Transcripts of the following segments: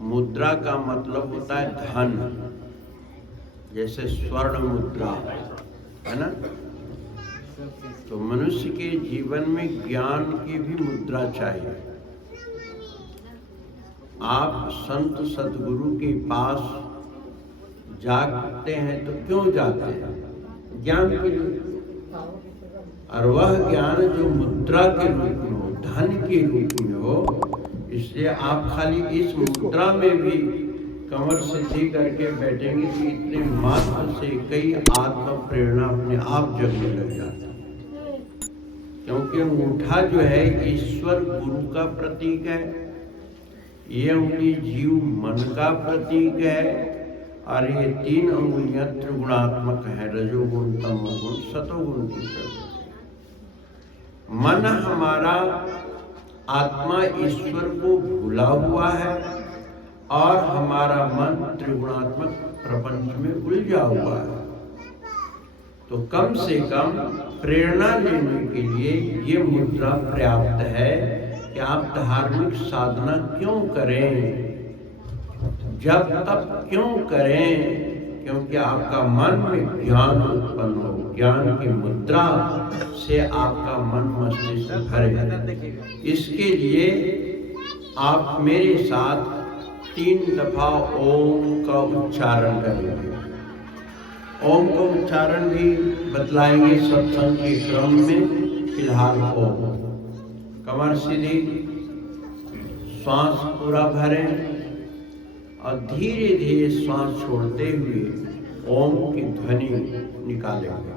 मुद्रा का मतलब होता है धन, जैसे स्वर्ण मुद्रा है ना। तो मनुष्य के जीवन में ज्ञान की भी मुद्रा चाहिए। आप संत सद्गुरु के पास जाते हैं तो क्यों जाते हैं? ज्ञान के लिए। और वह ज्ञान जो मुद्रा के रूप में हो, धन के रूप में हो, इसलिए आप खाली इस मुद्रा में भी कमर सिद्धि करके बैठेंगे कि इतने मात्र से कई आत्म प्रेरणा अपने आप जगने लग जाती है। क्योंकि अंगूठा जो है ईश्वर गुरु का प्रतीक है, ये उंगली जीव मन का प्रतीक है, और ये 3 अंगुलियां त्रिगुणात्मक है, रजोगुण तमोगुण सतोगुण की प्रवृत्ति। मन हमारा आत्मा ईश्वर को भूला हुआ है और हमारा मन त्रिगुणात्मक प्रपंच में उलझा हुआ है। तो कम से कम प्रेरणा लेने के लिए ये मुद्रा पर्याप्त है कि आप धार्मिक साधना क्यों करें, जब तक क्यों करें, क्योंकि आपका मन में ज्ञान उत्पन्न हो, ज्ञान की मुद्रा से आपका मन मस्तिष्क भरे। इसके लिए आप मेरे साथ 3 दफा ओम का उच्चारण करेंगे। ओम का उच्चारण भी बतलाएंगे सत्संग के क्रम में। फिलहाल ओम, कमर सीधी, श्वास पूरा भरें और धीरे धीरे श्वास छोड़ते हुए ओम की ध्वनि निकालेंगे।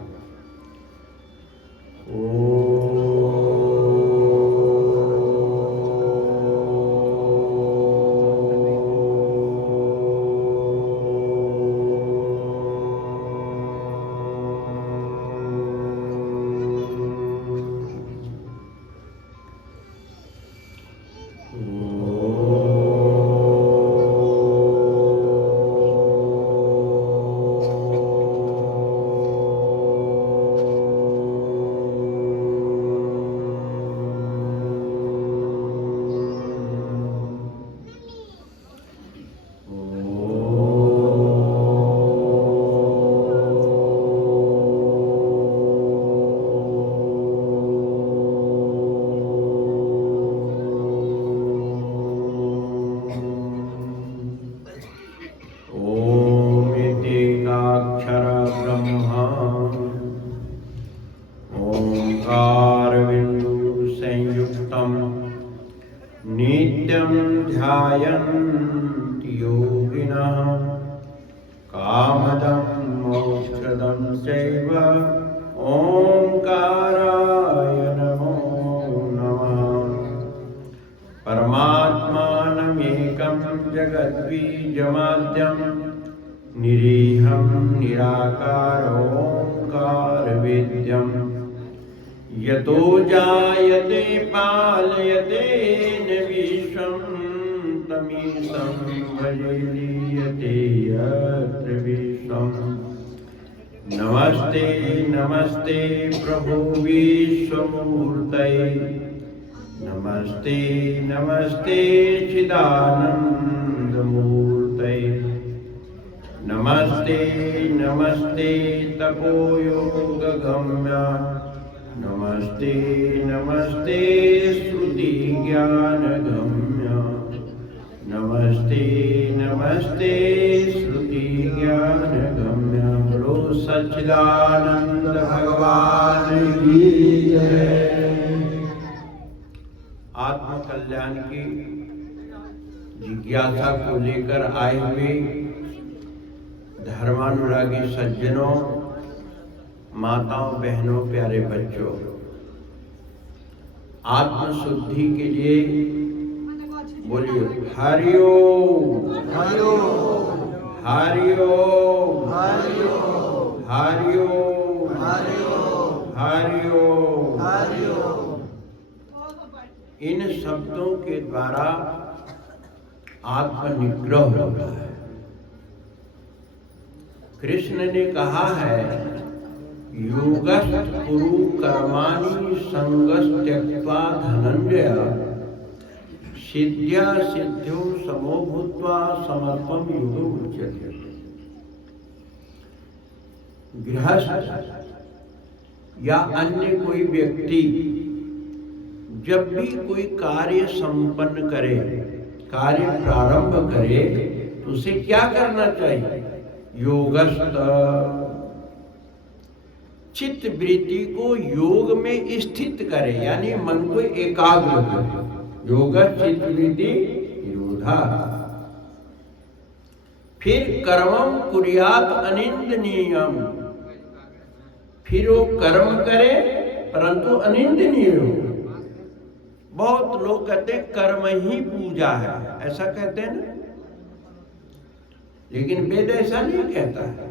नित्यं ध्यायन्ति योगिनः कामदं मोक्षदं चैव ओंकाराय नमो नमः। परमात्मानमेकं जगद्बीजमाद्यं निरीहं निराकारोऽङ्कारवेद्यं यतो जायते पालयते न विश्वं तमीशं भजे लीयते यत्र विश्वम्। नमस्ते नमस्ते प्रभु विश्वमूर्तये, नमस्ते नमस्ते चिदानन्दमूर्तये, नमस्ते नमस्ते तपोयोगगम्य, नमस्ते नमस्ते श्रुति ज्ञानगम्य, नमस्ते नमस्ते श्रुति ज्ञानगम्य। बोलो सच्चिदानंद भगवान की जय। आत्म कल्याण की जिज्ञासा को लेकर आए हुए धर्मानुरागी सज्जनों, माताओं, बहनों, प्यारे बच्चों, आत्मशुद्धि के लिए बोलिए हरि ओम, हरि ओम, हरि ओम, हरि ओम, हरि ओम, हरि ओम, हरि ओम, हरि ओम। इन शब्दों के द्वारा आत्मनिग्रह होता है। कृष्ण ने कहा है योगस्थ कुरु कर्माणि संगस् त्यक्त्वा धनंजय सिद्ध्या सिद्ध्यो समो भूत्वा समत्वम योगो उच्यते। गृहस्थ या अन्य कोई व्यक्ति जब भी कोई कार्य संपन्न करे, कार्य प्रारंभ करे, तो उसे क्या करना चाहिए? योगस्थ, चित्त वृत्ति को योग में स्थित करे, यानी मन को एकाग्र करे। योग चित्त वृत्ति निरोधा। फिर कर्मम कुर्यात अनिंदनीयम, फिर वो कर्म करे परंतु अनिंदनीय हो। बहुत लोग कहते हैं कर्म ही पूजा है, ऐसा कहते हैं ना, लेकिन वेद ऐसा नहीं कहता है।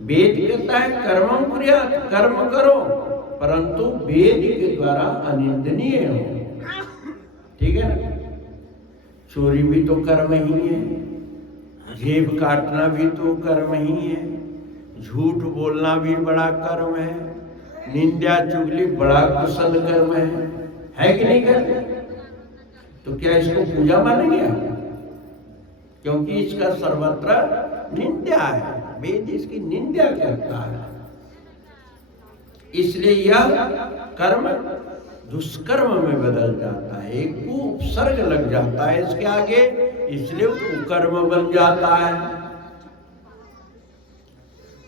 वेद कहता है कर्मम कुर्यात, कर्म करो परंतु वेद के द्वारा अनिंदनीय हो। ठीक है ना? चोरी भी तो कर्म ही है, जेब काटना भी तो कर्म ही है, झूठ बोलना भी बड़ा कर्म है, निंदा चुगली बड़ा कुशल कर्म है कि नहीं कर्म? तो क्या इसको पूजा मानेंगे आप? क्योंकि इसका सर्वत्र निंदा है, वेद इसकी निंदा करता है। इसलिए यह कर्म दुष्कर्म में बदल जाता है, एक उपसर्ग लग जाता है इसके आगे, इसलिए कुकर्म बन जाता है।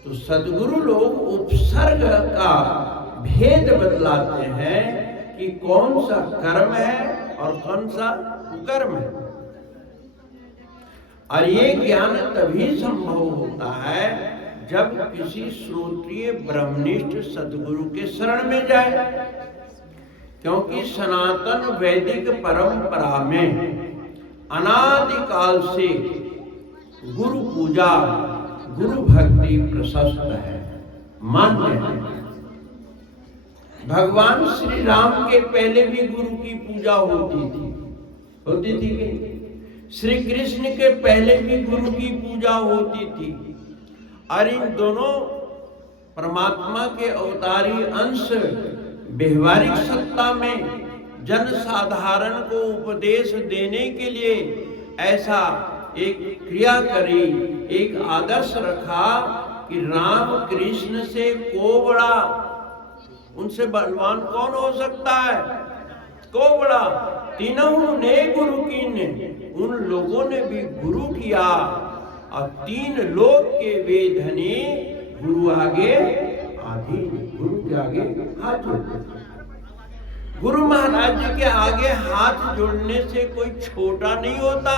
तो सद्गुरु लोग उपसर्ग का भेद बतलाते हैं कि कौन सा कर्म है और कौन सा कुकर्म है। और ये ज्ञान तभी संभव होता है जब किसी श्रोत्रिय ब्रह्मनिष्ठ सद्गुरु के शरण में जाए। क्योंकि सनातन वैदिक परंपरा में अनादिकाल से गुरु पूजा, गुरु भक्ति प्रशस्त है, मान्य है। भगवान श्री राम के पहले भी गुरु की पूजा होती थी कि? श्री कृष्ण के पहले भी गुरु की पूजा होती थी। और इन दोनों परमात्मा के अवतारी अंश व्यवहारिक सत्ता में जन साधारण को उपदेश देने के लिए ऐसा एक क्रिया करी, एक आदर्श रखा कि राम कृष्ण से को बड़ा, उनसे बलवान कौन हो सकता है? को बड़ा। तीनों ने गुरु कीने, उन लोगों ने भी गुरु किया और तीन लोग के वेधनी गुरु आगे आधी, गुरु के आगे हाथ जोड़ते। गुरु महाराज जी के आगे हाथ जोड़ने से कोई छोटा नहीं होता।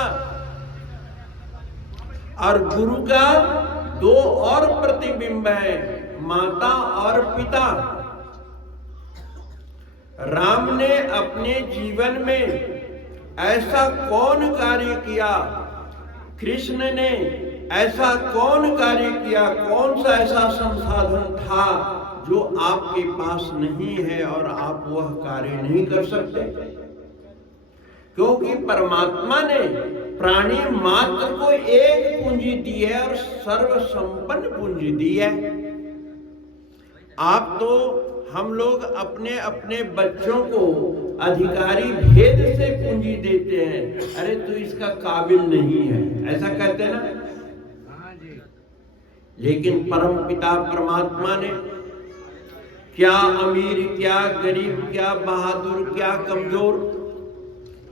और गुरु का दो और प्रतिबिंब है, माता और पिता। राम ने अपने जीवन में ऐसा कौन कार्य किया, कृष्ण ने ऐसा कौन कार्य किया, कौन सा ऐसा संसाधन था जो आपके पास नहीं है और आप वह कार्य नहीं कर सकते? क्योंकि परमात्मा ने प्राणी मात्र को एक पूंजी दी है और सर्व संपन्न पूंजी दी है। आप तो हम लोग अपने अपने बच्चों को अधिकारी भेद से पूंजी देते हैं, अरे तू इसका काबिल नहीं है, ऐसा कहते हैं ना। लेकिन परम पिता परमात्मा ने क्या अमीर, क्या गरीब, क्या बहादुर, क्या कमजोर,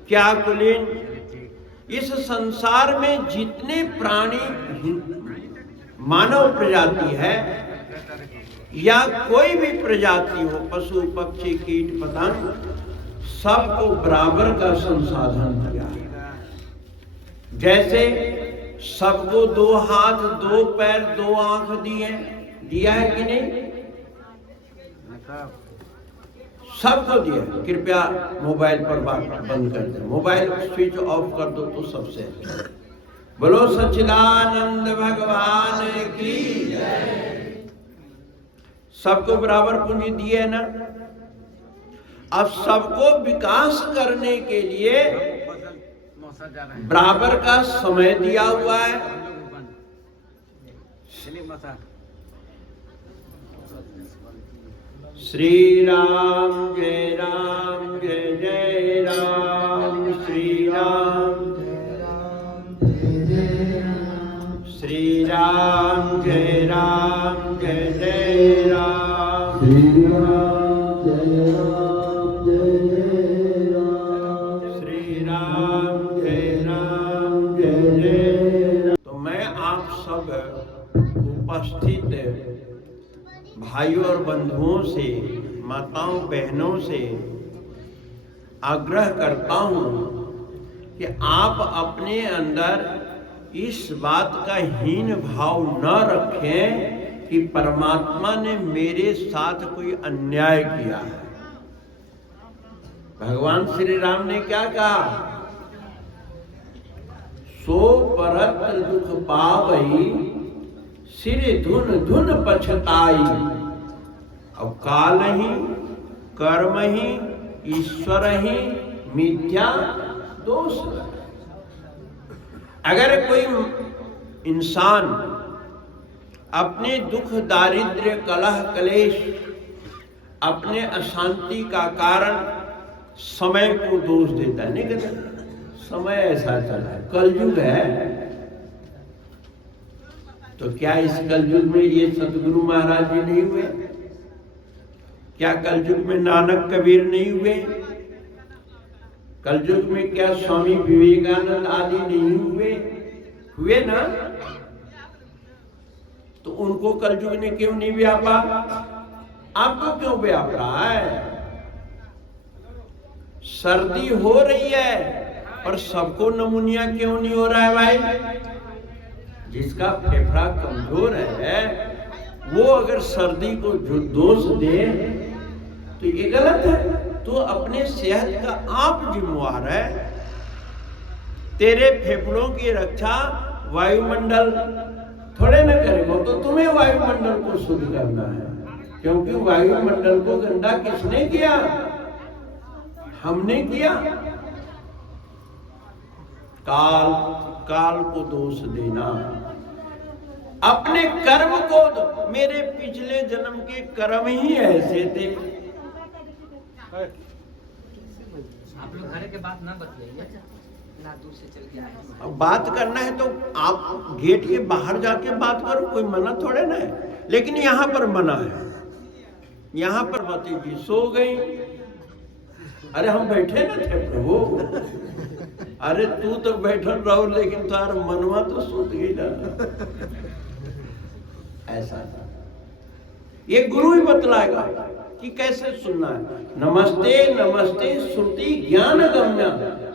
क्या कुलीन, इस संसार में जितने प्राणी मानव प्रजाति है या कोई भी प्रजाति हो, पशु पक्षी कीट पतंग, सबको बराबर का संसाधन दिया। जैसे सबको दो हाथ, दो पैर, दो आंख दिया है कि नहीं? सबको दिया। कृपया मोबाइल पर बात बंद कर दे, मोबाइल स्विच ऑफ कर दो तो सबसे अच्छा। बोलो सच्चिदानंद भगवान की जय। सबको बराबर पूंजी दी है ना। अब सबको विकास करने के लिए बराबर का समय दिया हुआ है। श्री राम जय जय राम, श्री श्री राम जय जय राम। श्री राम जय राम। श्री राम जय जय राम। तो मैं आप सब उपस्थित भाइयों और बंधुओं से, माताओं बहनों से आग्रह करता हूं कि आप अपने अंदर इस बात का हीन भाव न रखें कि परमात्मा ने मेरे साथ कोई अन्याय किया है। भगवान श्री राम ने क्या कहा? सो परत दुख पावई, सिर धुन धुन पछताई। अब काल ही, कर्म ही, ईश्वर ही मिथ्या दोष। अगर कोई इंसान अपने दुख, दारिद्र्य, कलह, क्लेश, अपने अशांति का कारण समय को दोष देता है, नहीं कहता समय ऐसा चला है, कलयुग है। तो क्या इस कलयुग में ये सतगुरु महाराज जी नहीं हुए? क्या कलयुग में नानक कबीर नहीं हुए? कलयुग में क्या स्वामी विवेकानंद आदि नहीं हुए? हुए ना? तो उनको कलयुग ने क्यों नहीं व्यापा? आपको क्यों व्याप रहा है? सर्दी हो रही है और सबको नमूनिया क्यों नहीं हो रहा है भाई? जिसका फेफड़ा कमजोर है वो अगर सर्दी को जो दोष दे तो ये गलत है। तो अपने सेहत का आप जिम्मेवार है। तेरे फेफड़ों की रक्षा वायुमंडल थोड़े न करेगा, तो तुम्हें वायुमंडल को शुद्ध करना है, क्योंकि वायुमंडल को गंदा किसने किया? हमने किया। काल को दोष देना, अपने कर्म को, मेरे पिछले जन्म के कर्म ही ऐसे थे। आप लोग घर के बात ना बतलाइए, ना दूर से चल के आए। अब बात करना है तो आप गेट के बाहर जाके बात करो, कोई मना थोड़े ना है। लेकिन यहाँ पर मना है। यहाँ पर पति जी सो गई। अरे हम बैठे ना थे प्रभु। अरे तू तो बैठल रहो, लेकिन तार मनवा तो सूत गई ना। ऐसा ये गुरु ही बतलाएगा कि कैसे सुनना है। नमस्ते नमस्ते श्रुति ज्ञान गम्य।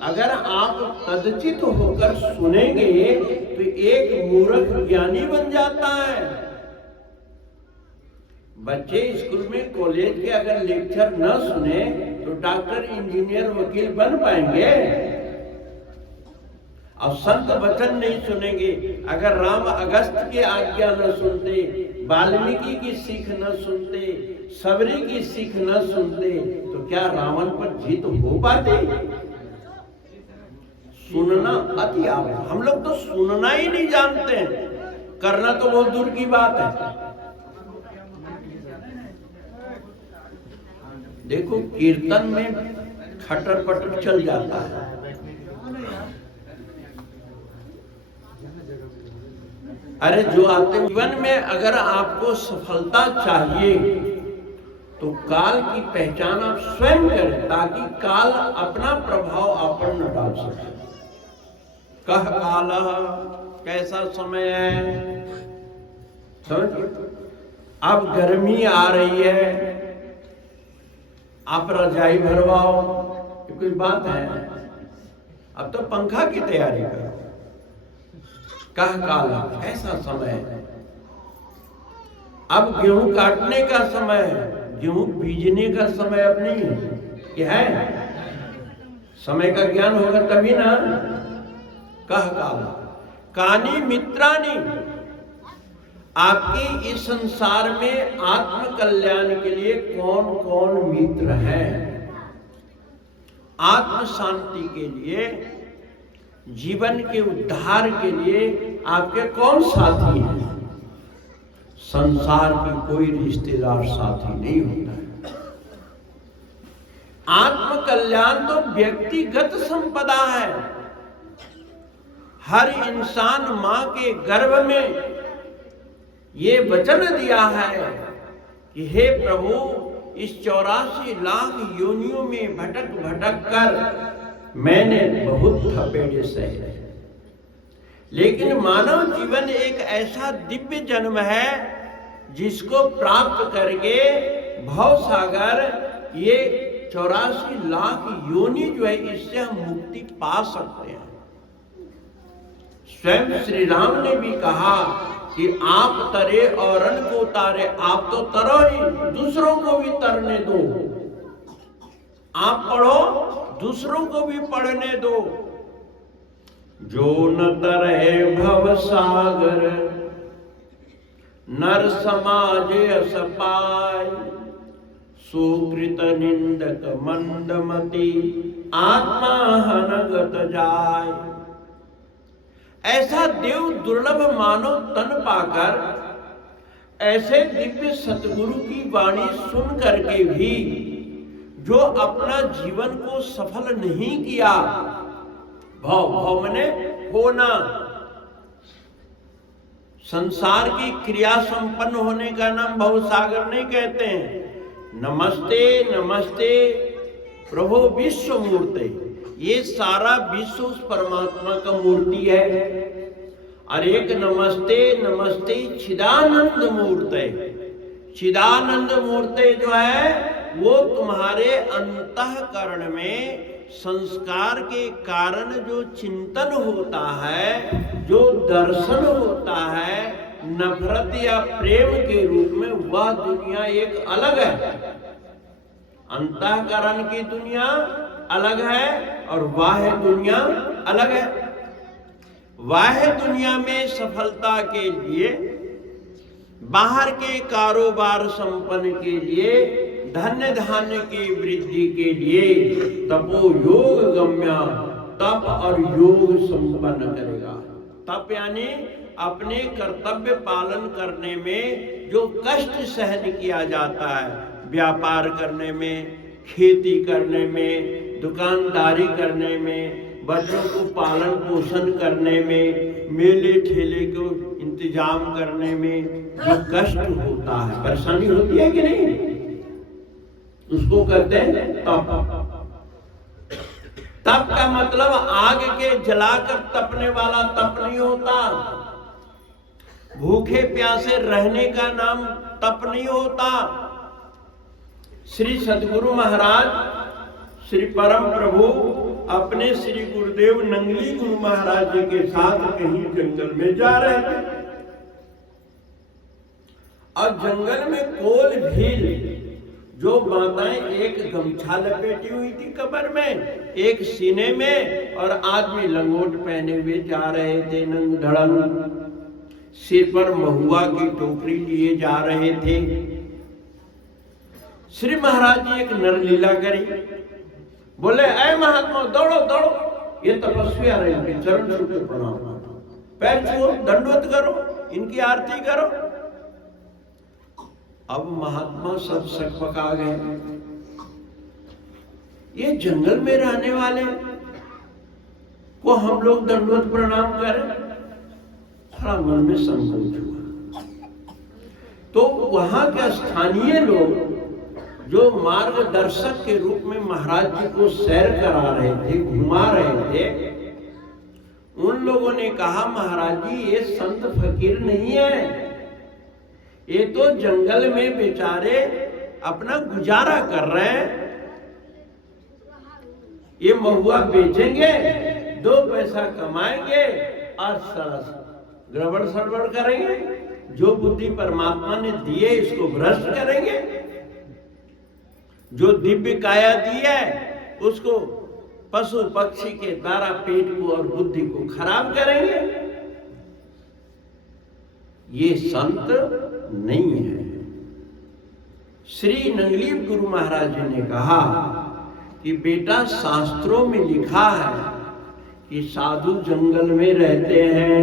अगर आप तदचित होकर सुनेंगे तो एक मूर्ख ज्ञानी बन जाता है। बच्चे स्कूल में, कॉलेज के अगर लेक्चर न सुने तो डॉक्टर, इंजीनियर, वकील बन पाएंगे? और संत वचन नहीं सुनेंगे, अगर राम अगस्त की आज्ञा न सुनते, वाल्मीकि की सीख न सुनते, सबरी की सीख न सुनते, तो क्या रावण पर जीत हो पाते? सुनना अति आवश्यक। हम लोग तो सुनना ही नहीं जानते हैं, करना तो बहुत दूर की बात है। देखो कीर्तन में खटर पटर चल जाता है। अरे जो आते जीवन में अगर आपको सफलता चाहिए तो काल की पहचान आप स्वयं करें, ताकि काल अपना प्रभाव आप पर न डाल सके। कह काल, कैसा समय है समझ। अब गर्मी आ रही है, आप रजाई भरवाओ, ये कोई बात है? अब तो पंखा की तैयारी करो। कह काल, ऐसा समय है। अब गेहूं काटने का समय है, गेहूं बीजने का समय अब नहीं है। क्या है? समय का ज्ञान होगा तभी ना। कह काल, कानी मित्रानी। आपके इस संसार में आत्म कल्याण के लिए कौन कौन मित्र हैं? आत्म शांति के लिए, जीवन के उद्धार के लिए आपके कौन साथी हैं? संसार की कोई रिश्तेदार साथी नहीं होता है। आत्म कल्याण तो व्यक्तिगत संपदा है। हर इंसान मां के गर्भ में ये वचन दिया है कि हे प्रभु, इस 84 लाख योनियों में भटक भटक कर मैंने बहुत थपेड़े सहे, लेकिन मानव जीवन एक ऐसा दिव्य जन्म है जिसको प्राप्त करके भव सागर, ये 84 लाख योनि जो है, इससे हम मुक्ति पा सकते हैं। स्वयं श्री राम ने भी कहा कि आप तरे औरन को तारे, आप तो तरो ही, दूसरों को भी तरने दो। आप पढ़ो, दूसरों को भी पढ़ने दो। जो न तरे भव सागर, नर समाज अस पाय, सुकृत निंदक मंदमति, आत्मा हनगत जाय। ऐसा देव दुर्लभ मानव तन पाकर ऐसे दिव्य सतगुरु की वाणी सुन करके भी जो अपना जीवन को सफल नहीं किया, भव मने होना, संसार की क्रिया संपन्न होने का नाम भव सागर नहीं कहते हैं। नमस्ते नमस्ते प्रभु विश्व मूर्ते, ये सारा विश्व उस परमात्मा का मूर्ति है। और एक नमस्ते नमस्ते चिदानंद मूर्ते, चिदानंद मूर्ते जो है वो तुम्हारे अंतःकरण में संस्कार के कारण जो चिंतन होता है, जो दर्शन होता है नफरत या प्रेम के रूप में, वह दुनिया एक अलग है। अंतःकरण की दुनिया अलग है और बाह्य दुनिया अलग है। बाह्य दुनिया में सफलता के लिए, बाहर के कारोबार संपन्न के लिए, धन्य धान्य की वृद्धि के लिए तपो योग गम्या, तप और योग संपन्न करेगा। तप यानी अपने कर्तव्य पालन करने में जो कष्ट सहन किया जाता है, व्यापार करने में, खेती करने में, दुकानदारी करने में, बच्चों को पालन पोषण करने में, मेले ठेले को इंतजाम करने में जो कष्ट होता है, परेशानी होती है कि नहीं, उसको कहते हैं तप। तप का मतलब आग के जलाकर तपने वाला तप नहीं होता। भूखे प्यासे रहने का नाम तप नहीं होता। श्री सद्गुरु महाराज, श्री परम प्रभु अपने श्री गुरुदेव नंगली गुरु महाराज जी के साथ कहीं जंगल में जा रहे थे और जंगल में कोल भील जो माताएं एक गमछा लपेटी हुई थी कमर में, एक सीने में, और आदमी लंगोट पहने हुए जा रहे थे, नंग धड़ंग, सिर पर महुआ की टोकरी लिए जा रहे थे। श्री महाराज जी एक नरलीला करी, बोले ऐ महात्मा दौड़ो दौड़ो, ये तपस्वी आ रहे हैं, चरण छू के प्रणाम, पैर छुओ, दंडवत करो, इनकी आरती करो। अब महात्मा सब सकपका गए, ये जंगल में रहने वाले को हम लोग दंडवत प्रणाम करें, थोड़ा मन में संकोच हुआ। तो वहां के स्थानीय लोग जो मार्गदर्शक के रूप में महाराज जी को सैर करा रहे थे, घुमा रहे थे, उन लोगों ने कहा महाराज जी ये संत फकीर नहीं है, ये तो जंगल में बेचारे अपना गुजारा कर रहे हैं, ये महुआ बेचेंगे, 2 पैसा कमाएंगे और सरस गड़बड़ सड़बड़ करेंगे, जो बुद्धि परमात्मा ने दी है इसको भ्रष्ट करेंगे, जो दिव्य काया दी है उसको पशु पक्षी के द्वारा पेट को और बुद्धि को खराब करेंगे। ये संत नहीं है। श्री नंगली गुरु महाराज जी ने कहा कि बेटा शास्त्रों में लिखा है कि साधु जंगल में रहते हैं,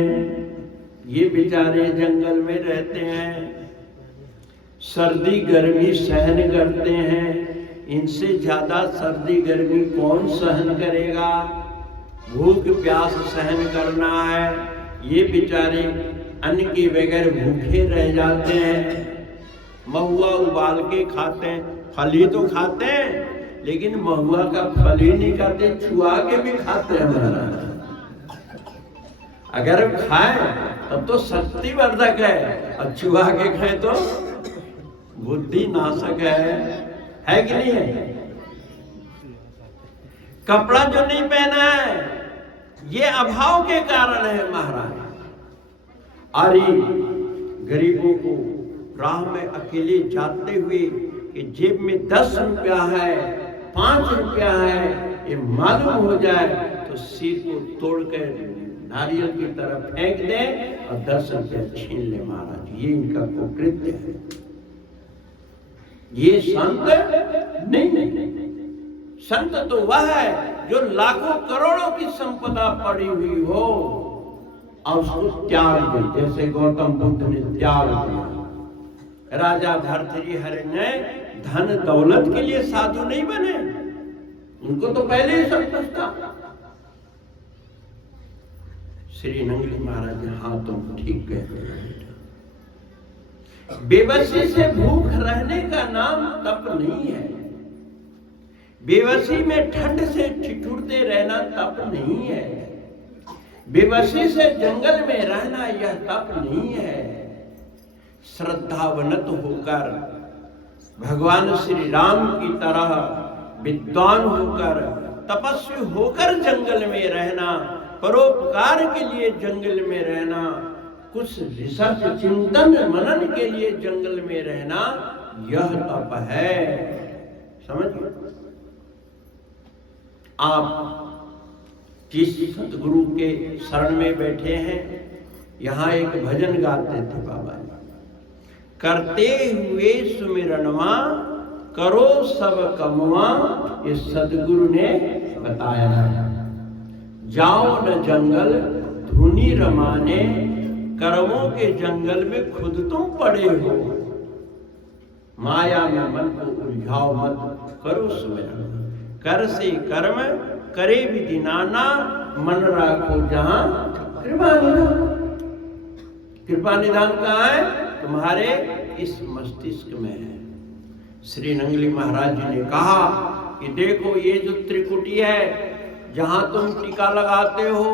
ये बेचारे जंगल में रहते हैं, सर्दी गर्मी सहन करते हैं, इनसे ज्यादा सर्दी गर्मी कौन सहन करेगा। भूख प्यास सहन करना है, ये बेचारे अन्न के बगैर भूखे रह जाते हैं। महुआ उबाल के खाते हैं, फल ही तो खाते हैं, लेकिन महुआ का फल ही नहीं खाते, छुआ के भी खाते हैं महाराज। अगर खाएं तब तो शक्ति वर्धक है, और छुआ के खाएं तो बुद्धि नाशक है कि नहीं है? कपड़ा जो नहीं पहना है ये अभाव के कारण है महाराज। अरे गरीबों को राह में अकेले जाते हुए कि जेब में 10 रुपया है, 5 रुपया है, ये मालूम हो जाए तो सिर को तोड़कर नारियल की तरफ फेंक दे और 10 रुपया छीन ले महाराज। ये इनका कुकृत्य है। ये संत नहीं। संत तो वह है जो लाखों करोड़ों की संपदा पड़ी हुई हो और उसको त्याग दे, जैसे गौतम बुद्ध ने त्याग दिया। राजा भर्तृहरि ने धन दौलत के लिए साधु नहीं बने, उनको तो पहले ही सब कुछ था। श्री नंगली महाराज, हाँ तुम ठीक कहते हो। बेबसी से भूख रहने का नाम तप नहीं है। बेबसी में ठंड से ठिठुरते रहना तप नहीं है। बेबसी से जंगल में रहना यह तप नहीं है। श्रद्धावनत होकर भगवान श्री राम की तरह विद्वान होकर तपस्वी होकर जंगल में रहना, परोपकार के लिए जंगल में रहना, कुछ रिसर्च चिंतन मनन के लिए जंगल में रहना, यह तप है। समझिए, आप जिस सतगुरु के शरण में बैठे हैं, यहाँ एक भजन गाते थे बाबा जी, करते हुए सुमिरनवा करो सब कमवा, ये सतगुरु ने बताया है। जाओ न जंगल धुनी रमाने, कर्मों के जंगल में खुद तुम पड़े हो। माया में मन को उलझाओ मत, करो सुमिरन। कर से कर्म करे विधि नाना, मन राखो जहां कृपा निधान। कृपा निधान कहाँ है? तुम्हारे इस मस्तिष्क में है। श्री नंगली महाराज जी ने कहा कि देखो ये जो त्रिकुटी है, जहां तुम टीका लगाते हो,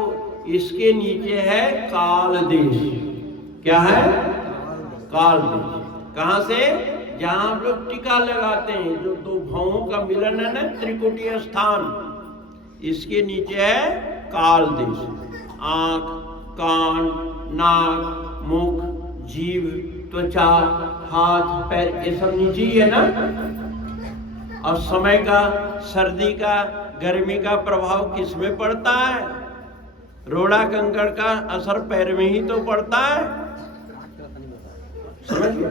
इसके नीचे है काल देश। क्या है? काल देश। कहां से? जहां हम लोग टीका लगाते हैं, जो दो भावों का मिलन है ना, त्रिकुटीय स्थान, इसके नीचे है काल देश। आंख, कान, नाक, मुख, जीभ, त्वचा, हाथ, पैर, ये सब नीचे ही है ना। और समय का, सर्दी का, गर्मी का प्रभाव किस में पड़ता है? रोड़ा कंकड़ का असर पैर में ही तो पड़ता है। समझिए,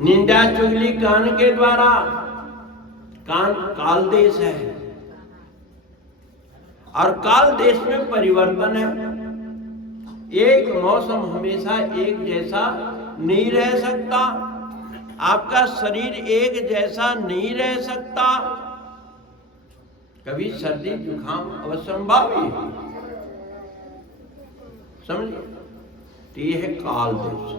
निंदा चुगली कान के द्वारा, कान काल देश है, और काल देश में परिवर्तन है। एक मौसम हमेशा एक जैसा नहीं रह सकता, आपका शरीर एक जैसा नहीं रह सकता। कभी सर्दी जुकाम अवसंभावी है। समझिए, तो ये है काल देश।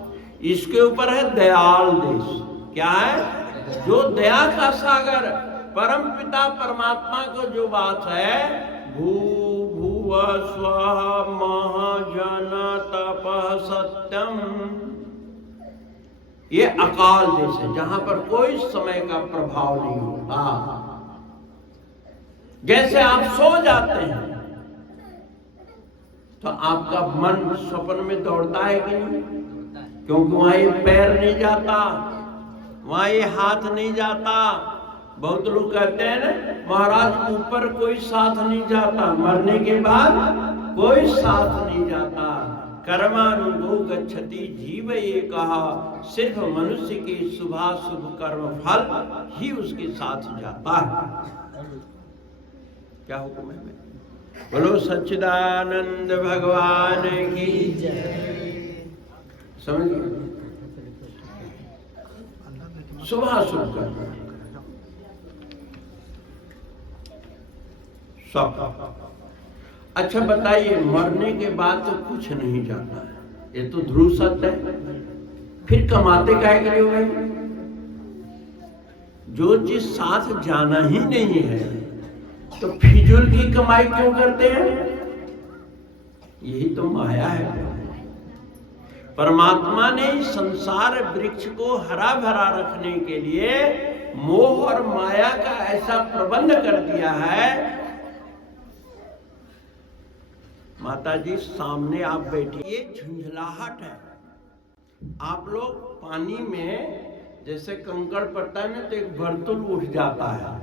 इसके ऊपर है दयाल देश। क्या है? जो दया का सागर, परम पिता परमात्मा को जो बात है, भू भुव स्वः महाजन तपः सत्यम, ये अकाल देश है, जहां पर कोई समय का प्रभाव नहीं होता। जैसे आप सो जाते हैं तो आपका मन स्वप्न में दौड़ता है कि नहीं? क्योंकि वहां ये पैर नहीं जाता, वहां ये हाथ नहीं जाता। बहुत लोग कहते हैं ना, महाराज ऊपर कोई साथ नहीं जाता, मरने के बाद कोई साथ नहीं जाता। कर्मानुगो गच्छति जीव, ये कहा, सिर्फ मनुष्य के शुभाशुभ कर्म फल ही उसके साथ जाता है। क्या हुक्म है? बोलो सच्चिदानंद भगवान की जय। समझिए, शुभाशुभ कर्म सब, अच्छा बताइए, मरने के बाद तो कुछ नहीं जाता है, ये तो ध्रुव सत्य है। फिर कमाते काहे के लिए हो भाई? जो चीज साथ जाना ही नहीं है तो फिजूल की कमाई क्यों करते हैं? यही तो माया है। परमात्मा ने संसार वृक्ष को हरा भरा रखने के लिए मोह और माया का ऐसा प्रबंध कर दिया है। माता जी सामने आप बैठिए, झुंझलाहट है। आप लोग पानी में जैसे कंकड़ पड़ता है ना तो एक वर्तुल उठ जाता है।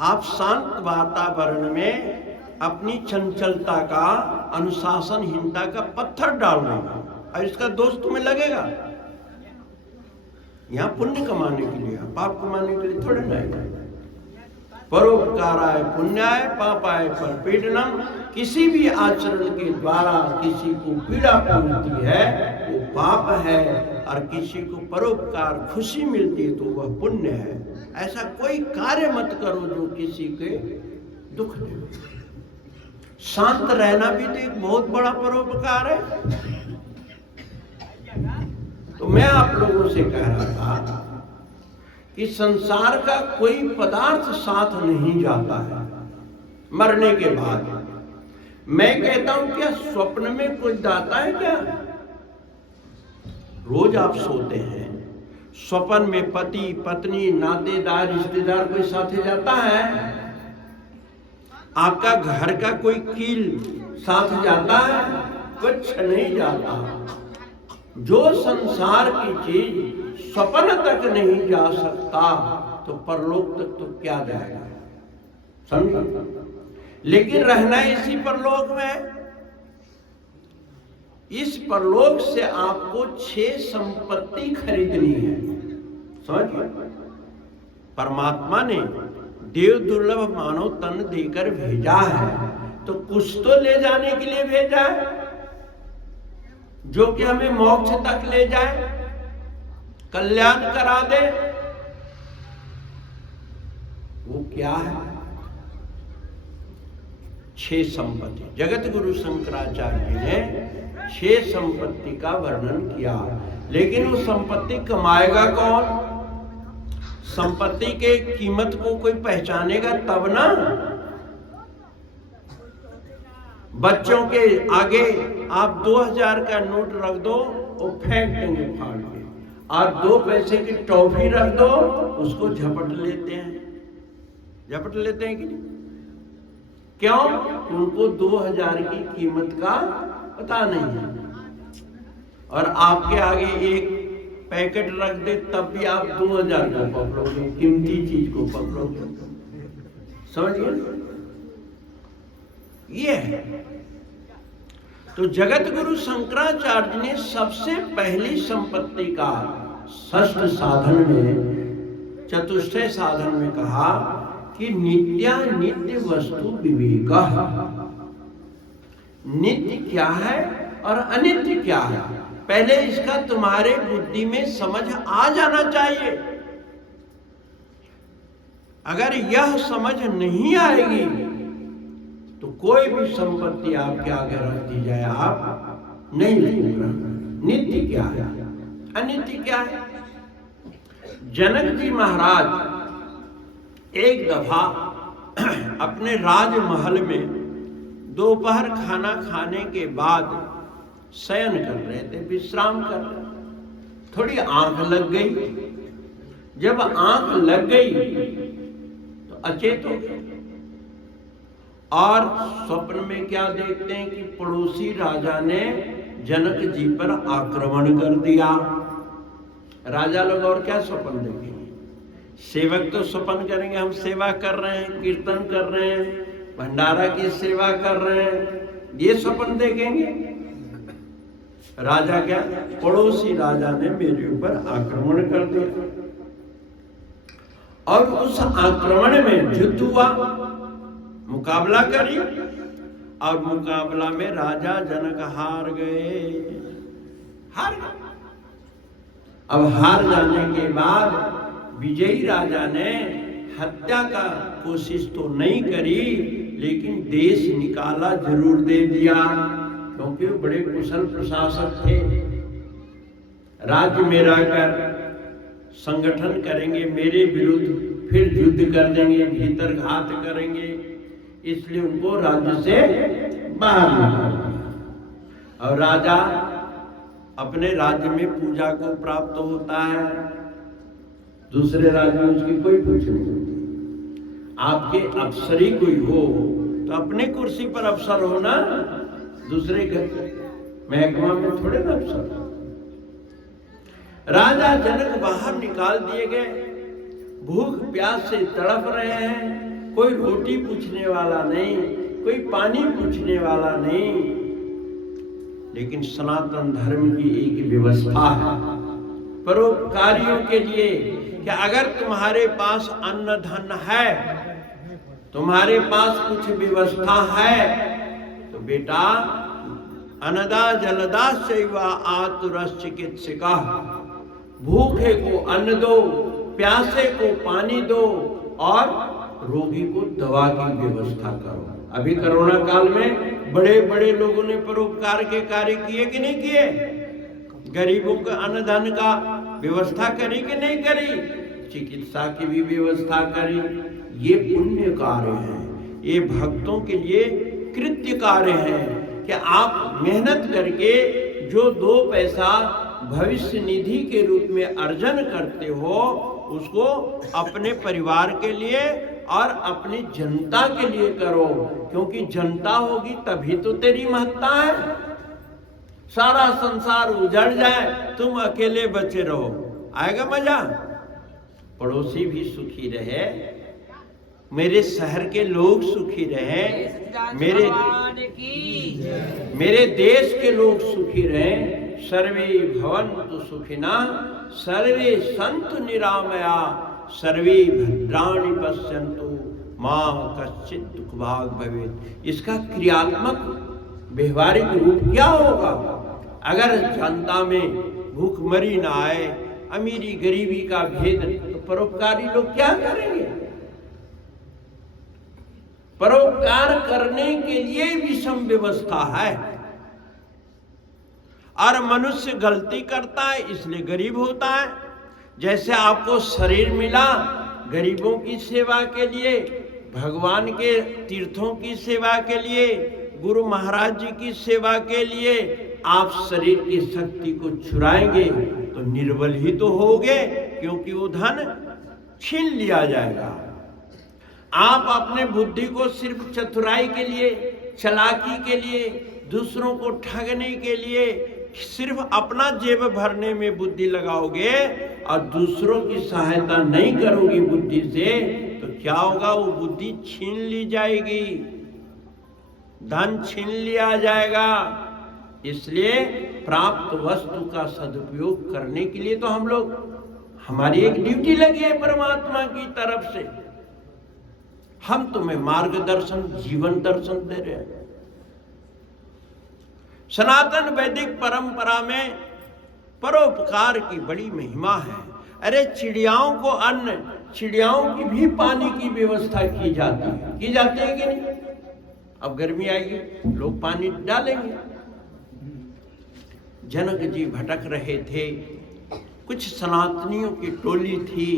आप शांत वातावरण में अपनी चंचलता का, अनुशासनहीनता का पत्थर डाल रहे हो और इसका दोष तुम्हें लगेगा। यहाँ पुण्य कमाने के लिए, पाप कमाने के लिए थोड़े ना। परोपकाराय पुण्याय पापाय परपीडनम। किसी भी आचरण के द्वारा किसी को पीड़ा पहुंचती है वो पाप है, और किसी को परोपकार खुशी मिलती है तो वह पुण्य है। ऐसा कोई कार्य मत करो जो किसी के दुख दे। शांत रहना भी तो एक बहुत बड़ा परोपकार है। तो मैं आप लोगों से कह रहा था कि संसार का कोई पदार्थ साथ नहीं जाता है मरने के बाद। मैं कहता हूं क्या स्वप्न में कोई जाता है क्या? रोज आप सोते हैं, स्वप्न में पति पत्नी नातेदार रिश्तेदार कोई साथे जाता है? आपका घर का कोई कील साथ जाता है? कुछ नहीं जाता। जो संसार की चीज स्वप्न तक नहीं जा सकता तो परलोक तक तो क्या जाएगा, समझो। लेकिन रहना इसी परलोक में है। इस परलोक से आपको 6 संपत्ति खरीदनी है, समझिए। परमात्मा ने देव दुर्लभ मानव तन देकर भेजा है तो कुछ तो ले जाने के लिए भेजा है जो कि हमें मोक्ष तक ले जाए, कल्याण करा दे। वो क्या है? 6 संपत्ति। जगत गुरु शंकराचार्य जी ने 6 संपत्ति का वर्णन किया। लेकिन वो संपत्ति कमाएगा कौन? संपत्ति के कीमत को कोई पहचानेगा तब ना। बच्चों के आगे आप 2000 का नोट रख दो, वो फेंक देंगे फाड़ के, और 2 पैसे की टॉफी रख दो, उसको झपट लेते हैं। झपट लेते हैं कि नहीं? क्यों? उनको 2000 की कीमत का पता नहीं है। और आपके आगे एक पैकेट रख दे तब भी आप 2000 को पकड़ोगे, कीमती चीज को पकड़ोगे। समझिए, ये है। तो जगत गुरु शंकराचार्य ने सबसे पहली संपत्ति का 6ठ साधन में, चतुष्टय साधन में कहा कि नित्या नित्य वस्तु विवेक। नित्य क्या है और अनित्य क्या है, पहले इसका तुम्हारे बुद्धि में समझ आ जाना चाहिए। अगर यह समझ नहीं आएगी तो कोई भी संपत्ति आपके आगे रख दी जाए आप नहीं लेंगे। नित्य क्या है, अनित्य क्या है? जनक जी महाराज एक दफा अपने राजमहल में दोपहर खाना खाने के बाद शयन कर रहे थे, विश्राम कर रहे। थोड़ी आंख लग गई। जब आंख लग गई तो अचेत हो गए, और स्वप्न में क्या देखते हैं कि पड़ोसी राजा ने जनक जी पर आक्रमण कर दिया। राजा लोग और क्या स्वप्न देखेंगे? सेवक तो स्वप्न करेंगे हम सेवा कर रहे हैं, कीर्तन कर रहे हैं, भंडारा की सेवा कर रहे हैं, ये स्वप्न देखेंगे। राजा क्या? पड़ोसी राजा ने मेरे ऊपर आक्रमण कर दिया, और उस आक्रमण में युद्ध हुआ, मुकाबला करी, और मुकाबला में राजा जनक हार गए। हार गए। अब हार जाने के बाद विजयी राजा ने हत्या का कोशिश तो नहीं करी, लेकिन देश निकाला जरूर दे दिया, क्योंकि वो बड़े कुशल प्रशासक थे। राज्य में रहकर संगठन करेंगे मेरे विरुद्ध, फिर युद्ध कर देंगे, भीतर घात करेंगे, इसलिए उनको राज्य से बाहर निकाल दिया। और राजा अपने राज्य में पूजा को प्राप्त होता है, दूसरे राज्य में उसकी कोई पूछ नहीं होती। आपके अफसरी कोई हो तो अपने कुर्सी पर अफसर हो ना, दूसरे महकमा में थोड़े ना अफसर। राजा जनक बाहर निकाल दिए गए, भूख प्यास से तड़प रहे हैं, कोई रोटी पूछने वाला नहीं, कोई पानी पूछने वाला नहीं। लेकिन सनातन धर्म की एक व्यवस्था है परोपकारियों के लिए कि अगर तुम्हारे पास अन्न धन है, तुम्हारे पास कुछ व्यवस्था है, तो बेटा अन्नदा जलदा सेवा आतुरस चिकित्सिका, भूखे को अन्न दो, प्यासे को पानी दो और रोगी को दवा की व्यवस्था करो। अभी कोरोना काल में बड़े बड़े लोगों ने परोपकार के कार्य किए कि नहीं किए? गरीबों का अन्न धन का व्यवस्था करी कि नहीं करी? चिकित्सा की भी व्यवस्था करी। ये पुण्य कार्य है, ये भक्तों के लिए कृत्य कार्य है कि आप मेहनत करके जो 2 पैसा भविष्य निधि के रूप में अर्जन करते हो, उसको अपने परिवार के लिए और अपनी जनता के लिए करो, क्योंकि जनता होगी तभी तो तेरी महत्ता है। सारा संसार उजड़ जाए, तुम अकेले बचे रहो, आएगा मजा? पड़ोसी भी सुखी रहे, मेरे शहर के लोग सुखी रहे, मेरे देश के लोग सुखी रहे। सर्वे भवन्तु सुखिनः, सर्वे सन्तु निरामया, सर्वे भद्राणि पश्यन्तु मां कश्चित् दुःखभाग् भवेत्। इसका क्रियात्मक व्यवहारिक रूप क्या होगा? अगर जनता में भूखमरी ना आए, अमीरी गरीबी का भेद, तो परोपकारी लोग क्या करेंगे? परोपकार करने के लिए विषम व्यवस्था है, और मनुष्य गलती करता है इसलिए गरीब होता है। जैसे आपको शरीर मिला गरीबों की सेवा के लिए, भगवान के तीर्थों की सेवा के लिए, गुरु महाराज जी की सेवा के लिए, आप शरीर की शक्ति को छुड़ाएंगे तो निर्बल ही तो होगे, क्योंकि वो धन छीन लिया जाएगा। आप अपने बुद्धि को सिर्फ चतुराई के लिए, चालाकी के लिए, दूसरों को ठगने के लिए, सिर्फ अपना जेब भरने में बुद्धि लगाओगे और दूसरों की सहायता नहीं करोगी बुद्धि से, तो क्या होगा? वो बुद्धि छीन ली जाएगी, धन छीन लिया जाएगा। इसलिए प्राप्त वस्तु का सदुपयोग करने के लिए तो हम लोग, हमारी एक ड्यूटी लगी है परमात्मा की तरफ से। हम तुम्हें मार्गदर्शन, जीवन दर्शन दे रहे हैं। सनातन वैदिक परंपरा में परोपकार की बड़ी महिमा है। अरे चिड़ियाओं को अन्न, चिड़ियाओं की भी पानी की व्यवस्था की जाती है कि नहीं? अब गर्मी आएगी, लोग पानी डालेंगे। जनक जी भटक रहे थे, कुछ सनातनियों की टोली थी,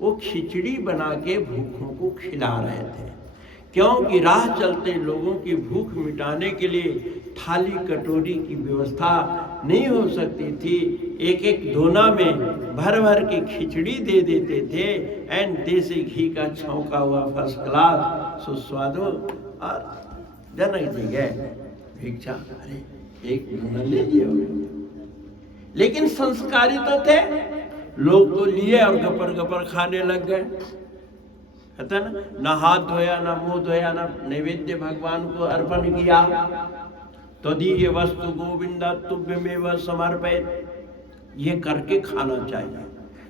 वो खिचड़ी बना के भूखों को खिला रहे थे, क्योंकि राह चलते लोगों की भूख मिटाने के लिए थाली कटोरी की व्यवस्था नहीं हो सकती थी। एक एक दोना में भर भर के खिचड़ी दे देते थे, एंड देसी घी का छौंका हुआ फर्स्ट क्लास सुस्वादु। और जनक जी गए भिक्षा, अरे एक दोना ले लिया। लेकिन संस्कारी तो थे लोग, तो लिए और गपर गपर खाने लग गए। कहते ना हाथ धोया, ना मुंह धोया, ना नैवेद्य भगवान को अर्पण किया। तदीय वस्तु गोविंदा तुभ्यमेव समर्पयेत्, ये करके खाना चाहिए।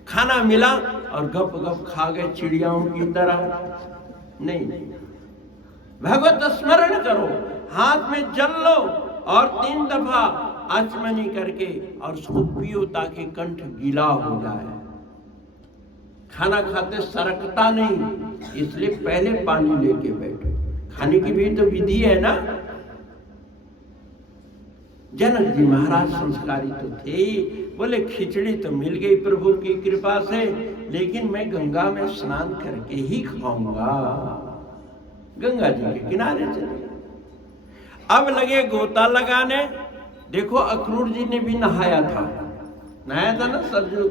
खाना मिला और गप गप खा गए चिड़ियाओं की तरह। नहीं, भगवत स्मरण करो, हाथ में जल लो और 3 दफा आचमनी करके और उसको पियो ताकि कंठ गीला हो जाए। खाना खाते सरकता नहीं, इसलिए पहले पानी लेके बैठो, खाने की भी तो विधि है ना। जनक जी महाराज संस्कारी तो थे ही, बोले खिचड़ी तो मिल गई प्रभु की कृपा से, लेकिन मैं गंगा में स्नान करके ही खाऊंगा। गंगा जी के किनारे चले, अब लगे गोता लगाने। देखो अक्रूर जी ने भी नहाया था ना सरजू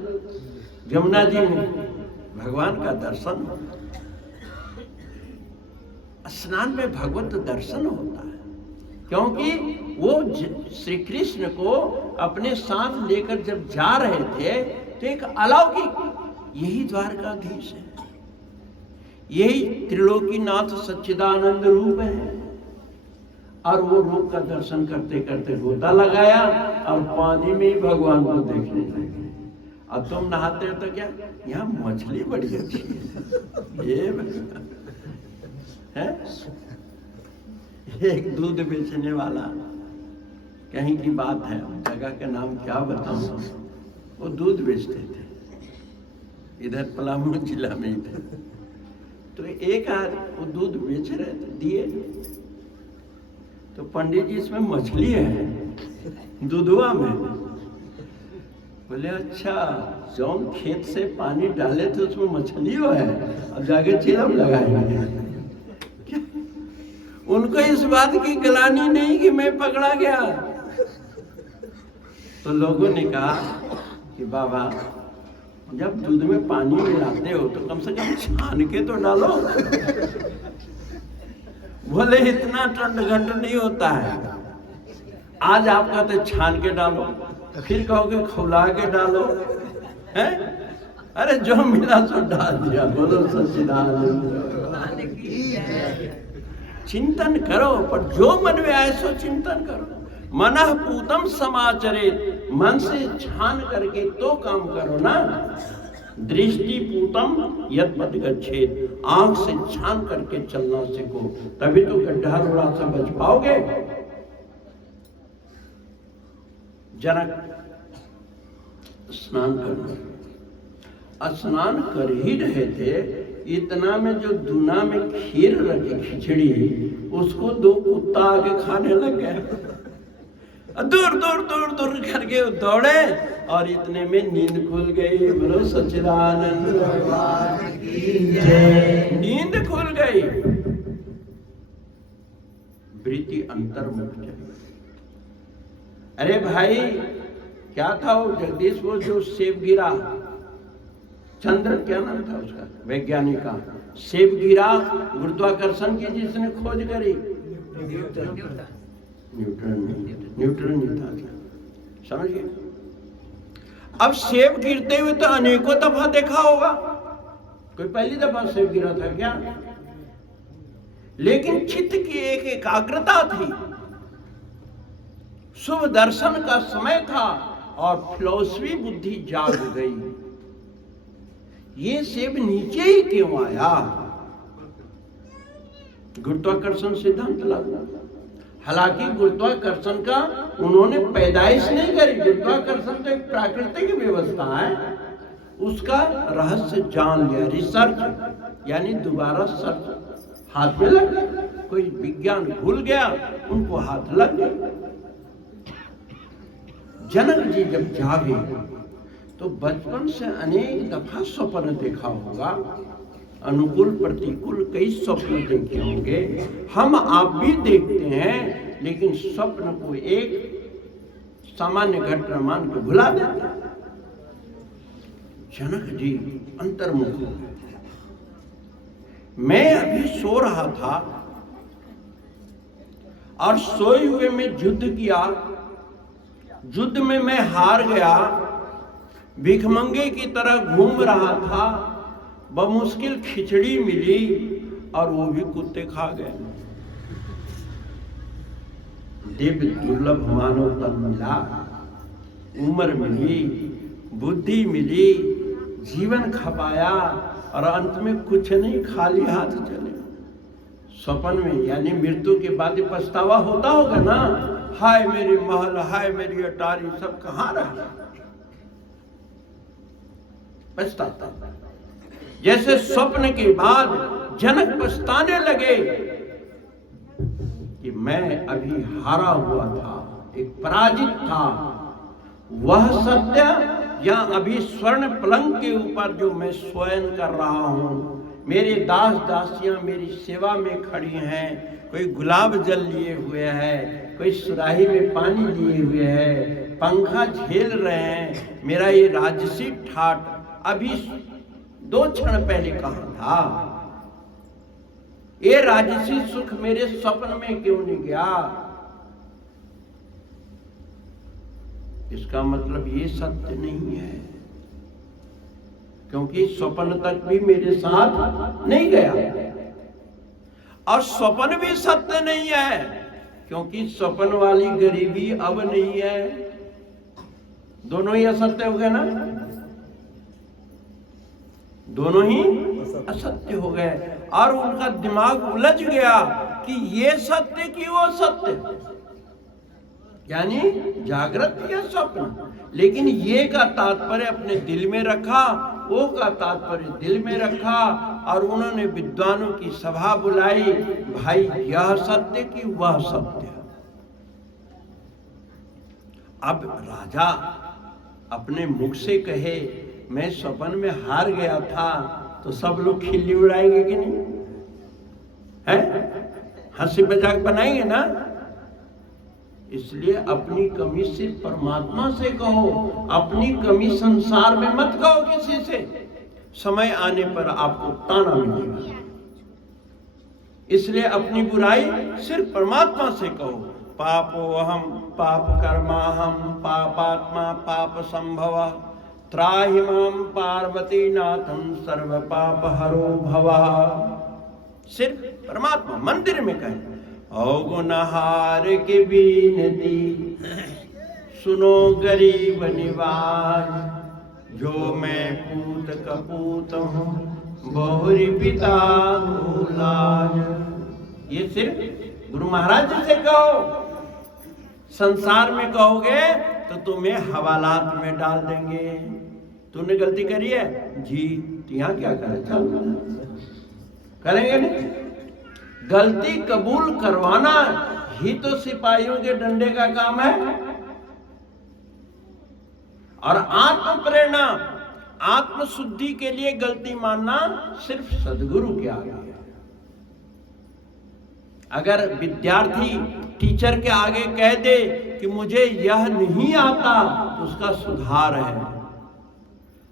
यमुना जी में, भगवान का दर्शन। स्नान में भगवत दर्शन होता है, क्योंकि वो श्री कृष्ण को अपने साथ लेकर जब जा रहे थे तो एक अलौकिक, यही द्वारकाधीश है, यही त्रिलोकीनाथ सच्चिदानंद रूप है। और वो रूप का दर्शन करते करते गोता लगाया और पानी में ही भगवान को देखने लगे। अब तुम नहाते हो तो क्या, यहाँ मछली बड़ी अच्छी है, ये है। एक दूध बेचने वाला, कहीं की बात है, जगह का नाम क्या बताऊं, वो दूध बेचते थे, इधर पलामू जिला में ही थे। तो एक आदमी वो दूध बेच रहे थे, दिए तो पंडित जी इसमें मछली है दूधवा में। बोले अच्छा, जौन खेत से पानी डाले थे उसमें मछली हो है, अब जाके चिलम लगाएंगे। उनको इस बात की गलानी नहीं कि मैं पकड़ा गया। तो लोगों ने कहा कि बाबा जब दूध में पानी मिलाते हो तो कम से कम छान के तो डालो। बोले इतना ठंड घंट नहीं होता है, आज आप कहते छान के डालो, फिर कहोगे खौला के डालो, हैं? अरे जो मिला सो डाल दिया। बोलो सच्चिदानंद। चिंतन करो, पर जो मन में आए सो चिंतन करो। मनः पूतम समाचरे, मन से छान करके तो काम करो ना। दृष्टि पूतम यद पद गच्छेत, आंख से छान करके चलना सीखो, तभी तो गड्ढा रोड़ा से बच पाओगे। जनक स्नान करना, स्नान कर ही रहे थे, इतना में जो दूना में खीर रखी खिचड़ी, उसको दो कुत्ता आगे खाने लग गए। दूर दूर दूर दूर करके दौड़े और इतने में नींद खुल गई। बोलो सच्चिदानंद भगवान की जय। नींद खुल गई, वृत्ति अंतर्मुख चली। अरे भाई क्या था वो जगदीश, वो जो सेब गिरा, चंद्र क्या नाम था उसका वैज्ञानिक का, सेब गिरा गुरुत्वाकर्षण की जिसने खोज करी, न्यूटन नहीं था, समझ गए। अब सेब गिरते हुए तो अनेकों दफा देखा होगा, कोई पहली दफा सेब गिरा था क्या? लेकिन चित्त की एक एकाग्रता थी, शुभ दर्शन का समय था और फिलॉसफी बुद्धि जाग गई। ये सेब नीचे ही क्यों आया? गुरुत्वाकर्षण सिद्धांत लागू। हालांकि गुरुत्वाकर्षण का उन्होंने पैदाइश नहीं करी, गुरुत्वाकर्षण तो एक प्राकृतिक व्यवस्था है, उसका रहस्य जान लिया, रिसर्च यानी दोबारा सर्च हाथ में लग गया। कोई विज्ञान भूल गया, उनको हाथ लग गया। जनक जी जब जागे तो बचपन से अनेक दफा स्वप्न देखा होगा, अनुकूल प्रतिकूल कई स्वप्न देखे होंगे, हम आप भी देखते हैं, लेकिन स्वप्न को एक सामान्य घटना मान के भुला देते हैं। जनक जी अंतर्मुख हो गए। मैं अभी सो रहा था और सोए हुए में युद्ध किया, युद्ध में मैं हार गया, भिखमंगे की तरह घूम रहा था, बमुश्किल खिचड़ी मिली और वो भी कुत्ते खा गए। दिव्य दुर्लभ मानव तन मिला, उम्र मिली, बुद्धि मिली, जीवन खपाया और अंत में कुछ नहीं, खाली हाथ चले। स्वप्न में यानी मृत्यु के बाद पछतावा होता होगा ना, हाय मेरी महल, हाय मेरी अटारी, सब कहाँ रहा? पछताता। जैसे स्वप्न के बाद जनक पछताने लगे मैं अभी हारा हुआ था, एक पराजित था, वह सत्य, या अभी स्वर्ण पलंग के ऊपर जो मैं स्वयं कर रहा हूँ, मेरे दास दासियां मेरी सेवा में खड़ी हैं, कोई गुलाब जल लिए हुए है, कोई सुराही में पानी लिए हुए है, पंखा झेल रहे हैं, मेरा ये राजसी ठाट अभी 2 क्षण पहले कहाँ था? ये राजसी सुख मेरे स्वप्न में क्यों नहीं गया? इसका मतलब ये सत्य नहीं है, क्योंकि स्वप्न तक भी मेरे साथ नहीं गया, और स्वप्न भी सत्य नहीं है, क्योंकि स्वप्न वाली गरीबी अब नहीं है। दोनों ही असत्य हो गए ना, दोनों ही असत्य हो गए, और उनका दिमाग उलझ गया कि ये सत्य कि वो सत्य, यानी जागृत या स्वप्न। लेकिन ये का तात्पर्य अपने दिल में रखा, वो का तात्पर्य दिल में रखा, और उन्होंने विद्वानों की सभा बुलाई, भाई यह सत्य कि वह सत्य। अब राजा अपने मुख से कहे मैं स्वप्न में हार गया था, तो सब लोग खिल्ली उड़ाएंगे कि नहीं? है, हंसी मजाक बनाएंगे ना। इसलिए अपनी कमी सिर्फ परमात्मा से कहो, अपनी कमी संसार में मत कहो किसी से, समय आने पर आपको ताना मिलेगा। इसलिए अपनी बुराई सिर्फ परमात्मा से कहो। पापो हम पाप कर्मा हम पापात्मा पाप संभव त्राहि मां पार्वती नाथं सर्व पाप हरो भवः। सिर्फ परमात्मा मंदिर में कहें, ओ गुनहार की बीनती सुनो गरीब निवाज, जो मैं पूत कपूत हूँ बहुरी पिता को लाज। ये सिर्फ गुरु महाराज जी से कहो। संसार में कहोगे तो तुम्हें हवालात में डाल देंगे। तूने गलती करी है जी, तो यहाँ क्या करे, चल करेंगे नहीं। गलती कबूल करवाना ही तो सिपाहियों के डंडे का काम है। और आत्म प्रेरणा, आत्म शुद्धि के लिए गलती मानना सिर्फ सदगुरु के आगे है। अगर विद्यार्थी टीचर के आगे कह दे कि मुझे यह नहीं आता, उसका सुधार है,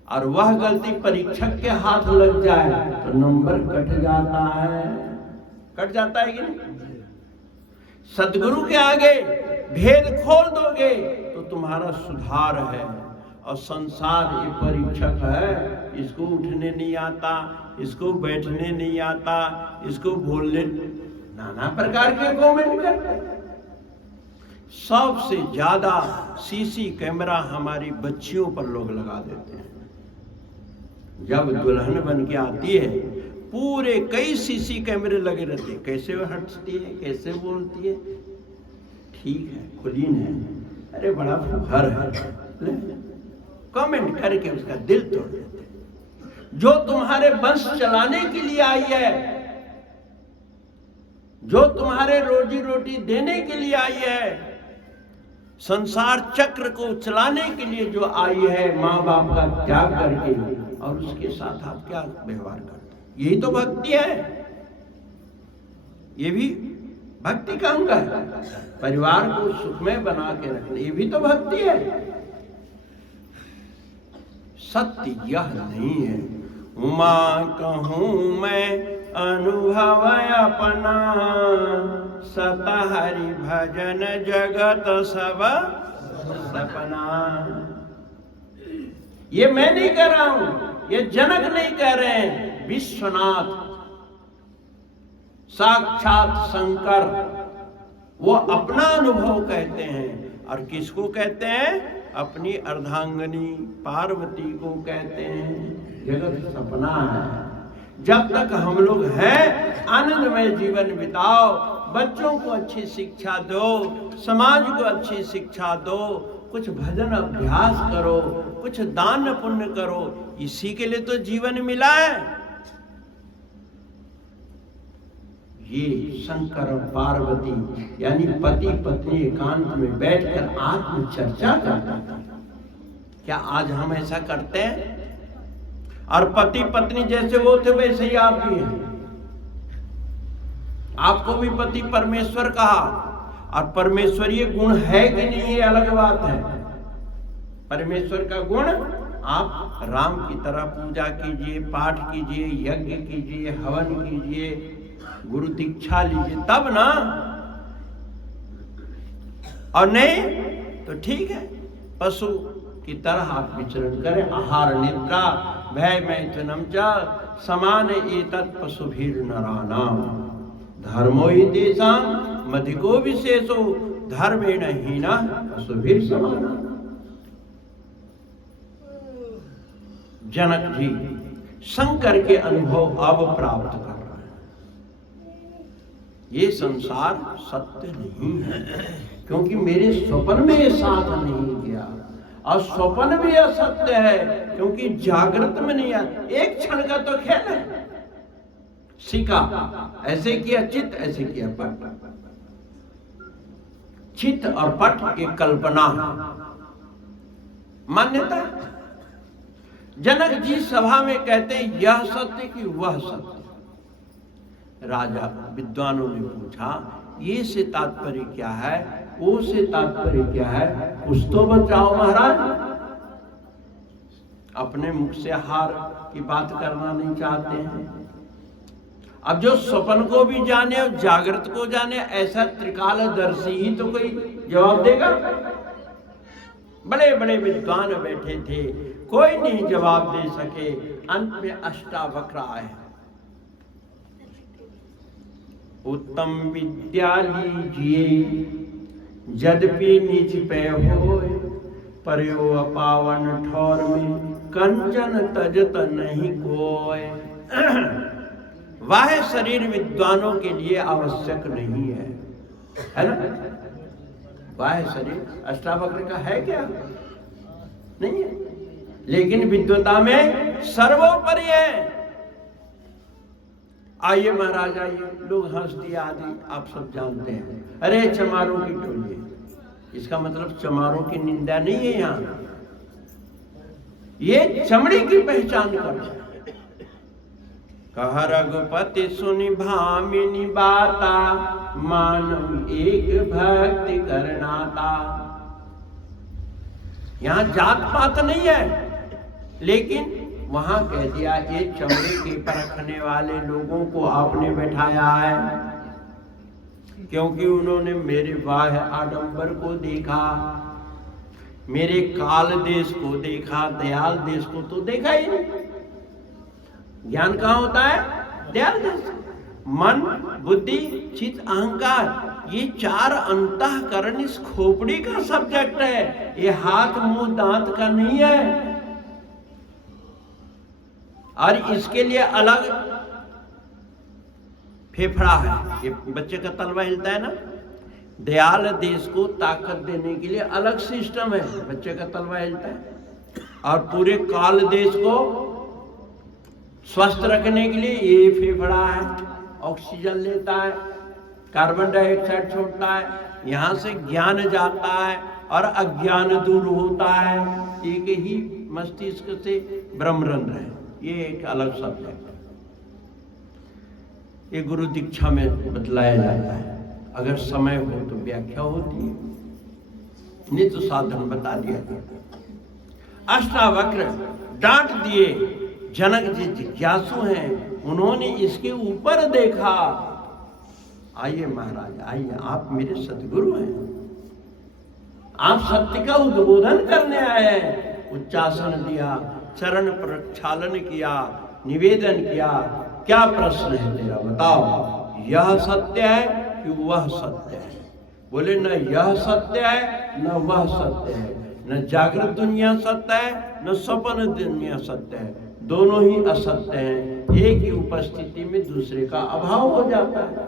और वह गलती परीक्षक के हाथ लग जाए तो नंबर कट जाता है। कट जाता है कि नहीं? सदगुरु के आगे भेद खोल दोगे तो तुम्हारा सुधार है। और संसार ये परीक्षक है, इसको उठने नहीं आता, इसको बैठने नहीं आता, इसको बोलने, नाना प्रकार के कमेंट करते। सबसे ज्यादा सीसी कैमरा हमारी बच्चियों पर लोग लगा देते हैं। जब दुल्हन बन के आती है, पूरे कई सीसी कैमरे लगे रहते हैं। कैसे वो हंसती है, कैसे बोलती है, ठीक है कुलीन है, अरे बड़ा फुहर है, कमेंट करके उसका दिल तोड़ देते। जो तुम्हारे वंश चलाने के लिए आई है, जो तुम्हारे रोजी रोटी देने के लिए आई है, संसार चक्र को चलाने के लिए जो आई है, माँ बाप का त्याग करके, और उसके साथ आप क्या व्यवहार करते हैं? यही तो भक्ति है। ये भी भक्ति का अंग है। परिवार को सुखमय बना के रखना, ये भी तो भक्ति है। सत्य यह नहीं है। उमा कहूँ मैं अनुभव अपना, सत हरि भजन जगत सब सपना। ये मैं नहीं कह रहा हूं, ये जनक नहीं कह रहे हैं, विश्वनाथ साक्षात शंकर वो अपना अनुभव कहते हैं। और किसको कहते हैं? अपनी अर्धांगनी पार्वती को कहते हैं। जगत सपना है। जब तक हम लोग हैं, आनंदमय जीवन बिताओ, बच्चों को अच्छी शिक्षा दो, समाज को अच्छी शिक्षा दो, कुछ भजन अभ्यास करो, कुछ दान पुण्य करो। इसी के लिए तो जीवन मिला है। ये शंकर और पार्वती यानी पति पत्नी एकांत में बैठकर आत्म चर्चा करता था। क्या आज हम ऐसा करते हैं? और पति पत्नी जैसे वो थे वैसे ही आप भी हैं। आपको भी पति परमेश्वर कहा, और परमेश्वरीय गुण है कि नहीं ये अलग बात है। परमेश्वर का गुण आप राम की तरह पूजा कीजिए, पाठ कीजिए, यज्ञ कीजिए, हवन कीजिए, गुरु दीक्षा लीजिए, तब ना। और नहीं तो ठीक है, पशु की तरह आप विचरण करें। आहार निद्रा भय मैथुनम च समान एतत् पशुभिर नराणाम धर्मो हि तेषां मधिको विशेषो धर्मेण हीना पशुभिर समान। जनक जी शंकर के अनुभव अब प्राप्त कर रहे हैं। ये संसार सत्य नहीं है, क्योंकि मेरे स्वप्न में ये साथ नहीं गया, और स्वप्न भी असत्य है क्योंकि जागृत में नहीं है। एक क्षण का तो खेल है। सीखा, ऐसे किया चित्त, ऐसे किया पट। चित्त और पट एक कल्पना मान्यता। जनक जी सभा में कहते हैं यह सत्य कि वह सत्य। राजा विद्वानों ने पूछा ये से तात्पर्य क्या है, वो से तात्पर्य क्या है, कुछ तो बचाओ महाराज। अपने मुख से हार की बात करना नहीं चाहते हैं। अब जो स्वप्न को भी जाने और जागृत को जाने, ऐसा त्रिकालदर्शी ही तो कोई जवाब देगा। बड़े बड़े विद्वान बैठे थे, कोई नहीं जवाब दे सके। अंत में अष्टावक्र आए। उत्तम विद्या लीजिए यद्यपि निज पे होय, पर्यो अपावन ठौर में कंचन तजत नहीं कोय। वह शरीर विद्वानों के लिए आवश्यक नहीं है ना? वह शरीर अष्टावक्र का है क्या? नहीं है, लेकिन विद्वता में सर्वोपरि है। आइए महाराज आइए, लोग हंस दिया आदि आप सब जानते हैं। अरे चमारों की टोली, इसका मतलब चमारों की निंदा नहीं है यहाँ। ये चमड़ी की पहचान कर। कहा रघुपति सुनि भामिनी बाता, मानव एक भक्ति करनाता। यहाँ जात पात नहीं है, लेकिन वहां कह दिया ये चमड़े के परखने वाले लोगों को आपने बैठाया है, क्योंकि उन्होंने मेरे बाह्य आडंबर को देखा, मेरे काल देश को देखा, दयाल देश को तो देखा ही नहीं। ज्ञान कहाँ होता है? दयाल देश। मन, बुद्धि, चित्त, अहंकार, ये चार अंतःकरण इस खोपड़ी का सब्जेक्ट है। ये हाथ मुंह दांत का नहीं है। और इसके लिए अलग फेफड़ा है। ये बच्चे का तलवा हिलता है ना, दयाल देश को ताकत देने के लिए अलग सिस्टम है। बच्चे का तलवा हिलता है। और पूरे काल देश को स्वस्थ रखने के लिए ये फेफड़ा है, ऑक्सीजन लेता है, कार्बन डाइऑक्साइड छोड़ता है, यहाँ से ज्ञान जाता है और अज्ञान दूर होता है। एक ही मस्तिष्क से ब्रह्मरंध्र है। ये एक अलग शब्द है। ये गुरु दीक्षा में बतलाया जाता है। अगर समय हो तो व्याख्या होती है। नित्य साधन बता दिया जाता। अष्टावक्र डांट दिए। जनक जी जिज्ञासु हैं, उन्होंने इसके ऊपर देखा। आइए महाराज आइए, आप मेरे सदगुरु हैं, आप सत्य का उद्बोधन करने आए हैं। उच्चासन दिया, चरण प्रक्षालन किया, निवेदन किया। क्या प्रश्न है तेरा, बताओ। यह सत्य है कि वह सत्य है? बोले न यह सत्य है न वह सत्य है, न जागृत दुनिया सत्य है न स्वप्न दुनिया सत्य है। दोनों ही असत्य हैं। एक ही उपस्थिति में दूसरे का अभाव हो जाता है।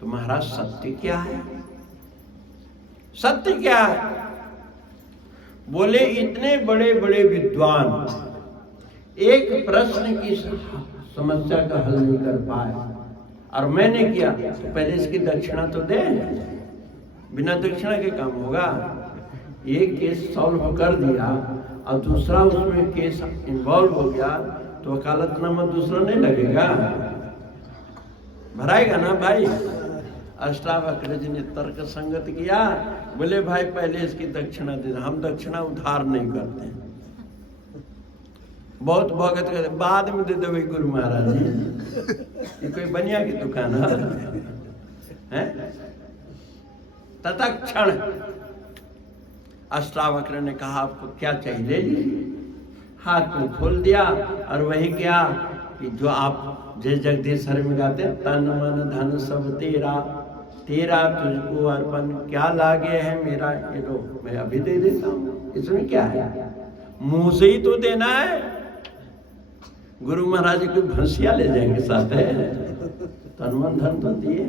तो महाराज सत्य क्या है? सत्य क्या है? बोले इतने बड़े बड़े विद्वान एक प्रश्न की समस्या का हल नहीं कर पाए, और मैंने किया तो पहले इसकी दक्षिणा तो दे, बिना दक्षिणा के काम होगा? एक केस सॉल्व कर दिया और दूसरा उसमें केस इन्वॉल्व हो गया तो वकालतनामा दूसरा नहीं लगेगा, भराएगा ना भाई? अष्टावक्र जी ने तर्क संगत किया, बोले भाई पहले इसकी दक्षिणा दे, हम दक्षिणा उधार नहीं करते, बहुत भगत करते, बाद में दे दो भाई गुरु महाराज जी, ये कोई बनिया की दुकान है? तत्क्षण अष्टावक्र ने कहा आपको क्या चाहिए ले लीजिए, हाथ में खोल दिया, और वही क्या कि जो आप जय जगदीश्वर में गाते हैं, तन मन धन सब तेरा, तेरा तुझको अर्पण, क्या लागे है मेरा, ये लो मैं अभी दे देता हूँ, इसमें क्या है? मुंह से ही तो देना है। गुरु महाराज जी को भंसिया ले जाएंगे साथ है, तन मन धन तो दिए,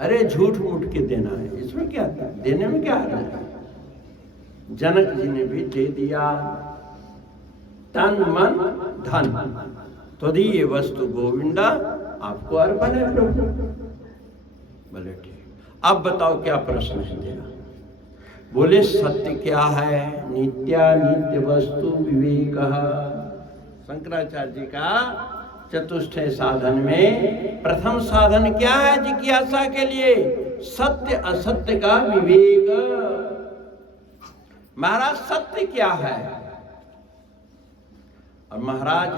अरे झूठ मूठ के देना है, इसमें क्या था? देने में क्या है? जनक जी ने भी दे दिया, तन मन धन तो दिए वस्तु गोविंदा, आपको अर्पण है प्रभु। बोले ठीक, अब बताओ क्या प्रश्न है तेरा? बोले सत्य क्या है? नित्या नित्य वस्तु विवेक। शंकराचार्य जी का चतुष्टय साधन में प्रथम साधन क्या है जिज्ञासा के लिए? सत्य असत्य का विवेक। महाराज सत्य क्या है? और महाराज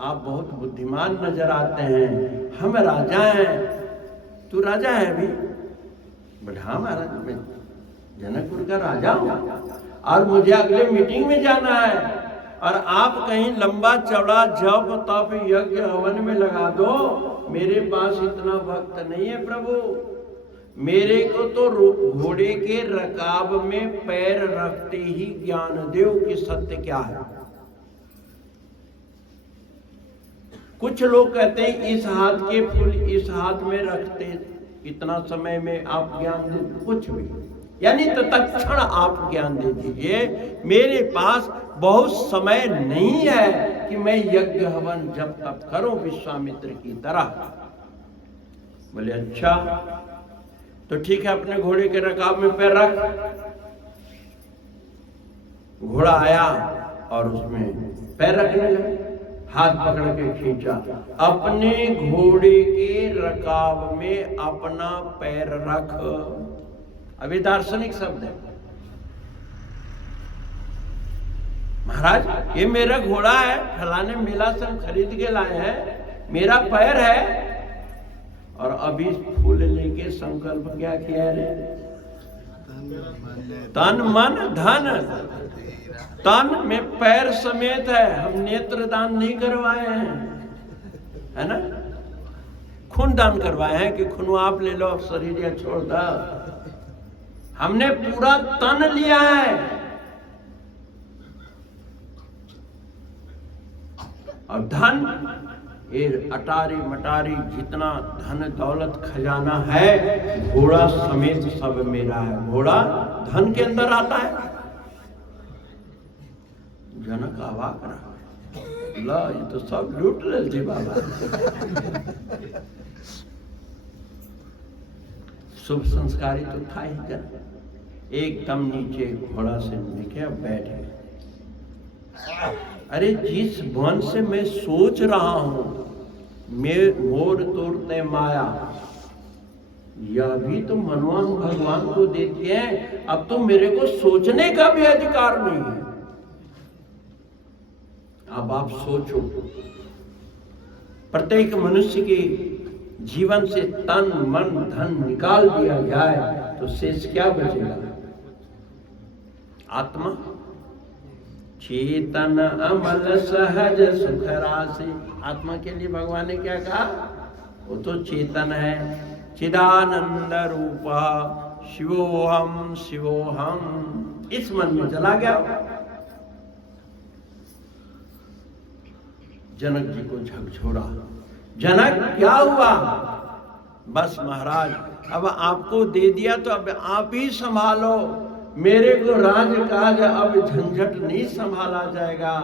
आप बहुत बुद्धिमान नजर आते हैं, हम राजा हैं, तू राजा है अभी? बोले हाँ महाराज, मैं जनकपुर का राजा हूं, और मुझे अगले मीटिंग में जाना है, और आप कहीं लंबा चौड़ा जप तप यज्ञ हवन में लगा दो, मेरे पास इतना वक्त नहीं है प्रभु, मेरे को तो घोड़े के रकाब में पैर रखते ही ज्ञान दो कि सत्य क्या है। कुछ लोग कहते हैं इस हाथ के फूल इस हाथ में रखते, इतना समय में आप ज्ञान दे, कुछ भी, यानी तत्क्षण आप ज्ञान दे दीजिए, मेरे पास बहुत समय नहीं है कि मैं यज्ञ हवन जब तप करूं विश्वामित्र की तरह। बोले अच्छा तो ठीक है, अपने घोड़े के रकाब में पैर रख। घोड़ा आया और उसमें पैर रखने लगे, हाथ पकड़ के खींचा, अपने घोड़े के रकाब में अपना पैर रख। अभी दार्शनिक शब्द है, महाराज ये मेरा घोड़ा है, फलाने मेला से हम खरीद के लाए हैं, मेरा पैर है, और अभी फूल लेके संकल्प क्या किया रे? तन मन धन, तन में पैर समेत है, हम नेत्र दान नहीं करवाए हैं, है ना? खून दान करवाए हैं कि खून आप ले लो, शरीर या छोड़ दो, हमने पूरा तन लिया है। और धन, ये अटारी मटारी जितना धन दौलत खजाना है, घोड़ा समेत सब मेरा है। घोड़ा धन के अंदर आता है। जनक अवाक रहा, ला ये तो सब लूट ले जी बाबा। शुभ संस्कारी तो था ही जन, एकदम नीचे घोड़ा से नीचे बैठ गए। अरे जिस वन से मैं सोच रहा हूं, मैं मोर तोड़ते माया, यह भी तो मनवा भगवान को देती है, अब तो मेरे को सोचने का भी अधिकार नहीं है। अब आप सोचो, प्रत्येक मनुष्य के जीवन से तन मन धन निकाल दिया जाए तो शेष क्या बचेगा? आत्मा, चेतन अमल सहज सुख राशि। आत्मा के लिए भगवान ने क्या कहा? वो तो चेतन है, चिदानंद रूपा शिवोहम शिवोहम, इस मन में चला गया। जनक जी को झकझोरा, जनक क्या हुआ? बस महाराज अब आपको दे दिया तो अब आप ही संभालो, मेरे को राजकाज अब झंझट नहीं संभाला जाएगा,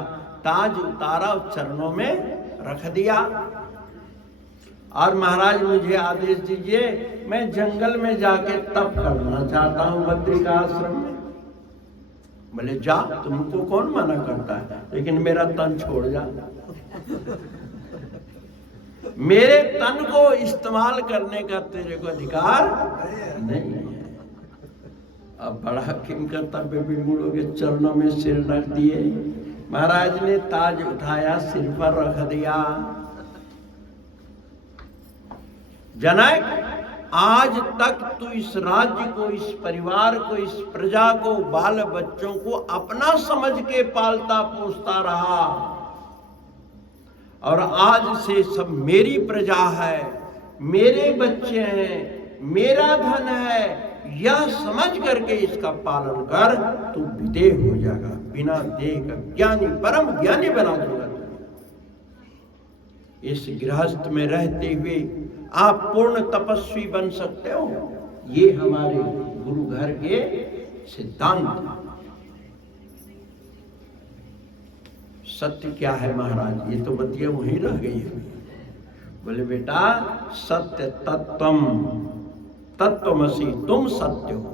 ताज उतारा और चरणों में रख दिया। और महाराज मुझे आदेश दीजिए, मैं जंगल में जाके तप करना चाहता हूं बद्रिका आश्रम में। बोले जा, तुमको कौन मना करता है, लेकिन मेरा तन छोड़ जा। मेरे तन को इस्तेमाल करने का तेरे को अधिकार नहीं है। अब बड़ा किम कर्तव्य बिल्कुल के चरणों में सिर रख दिए। महाराज ने ताज उठाया, सिर पर रख दिया। जनक, आज तक तू इस राज्य को, इस परिवार को, इस प्रजा को, बाल बच्चों को अपना समझ के पालता पोसता रहा, और आज से सब मेरी प्रजा है, मेरे बच्चे हैं, मेरा धन है, यह समझ करके इसका पालन कर, तू विदेह हो जाएगा। बिना देह का ज्ञानी, परम ज्ञानी बना दूंगा। इस गृहस्थ में रहते हुए आप पूर्ण तपस्वी बन सकते हो। ये हमारे गुरु घर के सिद्धांत। सत्य क्या है महाराज, ये तो बतिया वहीं रह गई है। बोले बेटा, सत्य तत्वम तत्वमसि, तुम सत्य हो,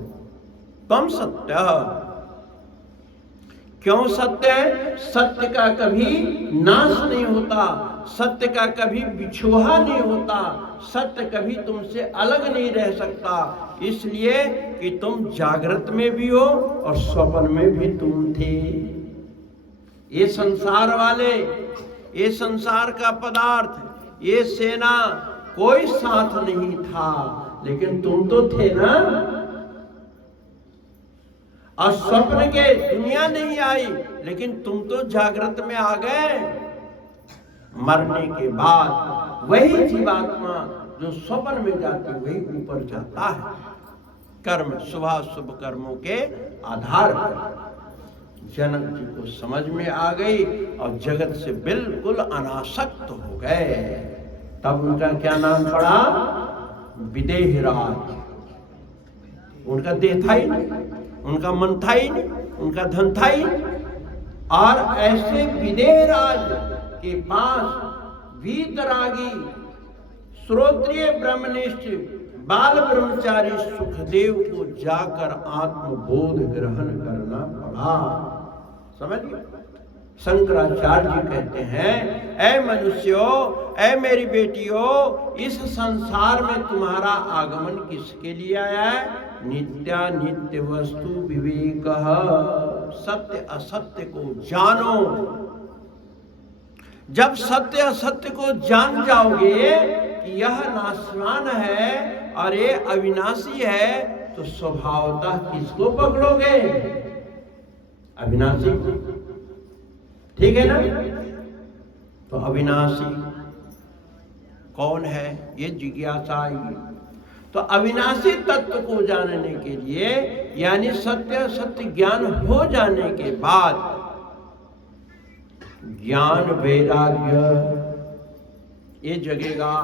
तुम सत्य हो। क्यों सत्य है? सत्य का कभी नाश नहीं होता, सत्य का कभी बिछोहा नहीं होता, सत्य कभी तुमसे अलग नहीं रह सकता, इसलिए कि तुम जागृत में भी हो और स्वप्न में भी तुम थे। ये संसार वाले, ये संसार का पदार्थ, ये सेना, कोई साथ नहीं था, लेकिन तुम तो थे ना। और स्वप्न के दुनिया नहीं आई, लेकिन तुम तो जागृत में आ गए। मरने के बाद वही जीवात्मा जो स्वप्न में जाती, वही ऊपर जाता है। कर्म, शुभ कर्मों के आधार पर जनक जी को समझ में आ गई और जगत से बिल्कुल अनासक्त हो गए। तब उनका क्या नाम पड़ा? विदेहराज। उनका देह था ही नहीं, उनका मन था ही नहीं, उनका धन था ही नहीं। और ऐसे विदेहराज के पास वीतरागी, श्रोत्रिय ब्रह्मनिष्ठ बाल ब्रह्मचारी सुखदेव को जाकर आत्मबोध ग्रहण करना पड़ा। समझिए, शंकराचार्य जी कहते हैं, ऐ मनुष्यों, ऐ मेरी बेटियों, इस संसार में तुम्हारा आगमन किसके लिए आया है? नित्यानित्य वस्तु विवेक, सत्य असत्य को जानो। जब सत्य असत्य को जान जाओगे कि यह नाशवान है और ये अविनाशी है, तो स्वभावतः किसको पकड़ोगे? अविनाशी। ठीक है ना? तो अविनाशी कौन है, ये जिज्ञासा आएगी। तो अविनाशी तत्व को जानने के लिए, यानी सत्य सत्य ज्ञान हो जाने के बाद, ज्ञान वैराग्य ये जगेगा।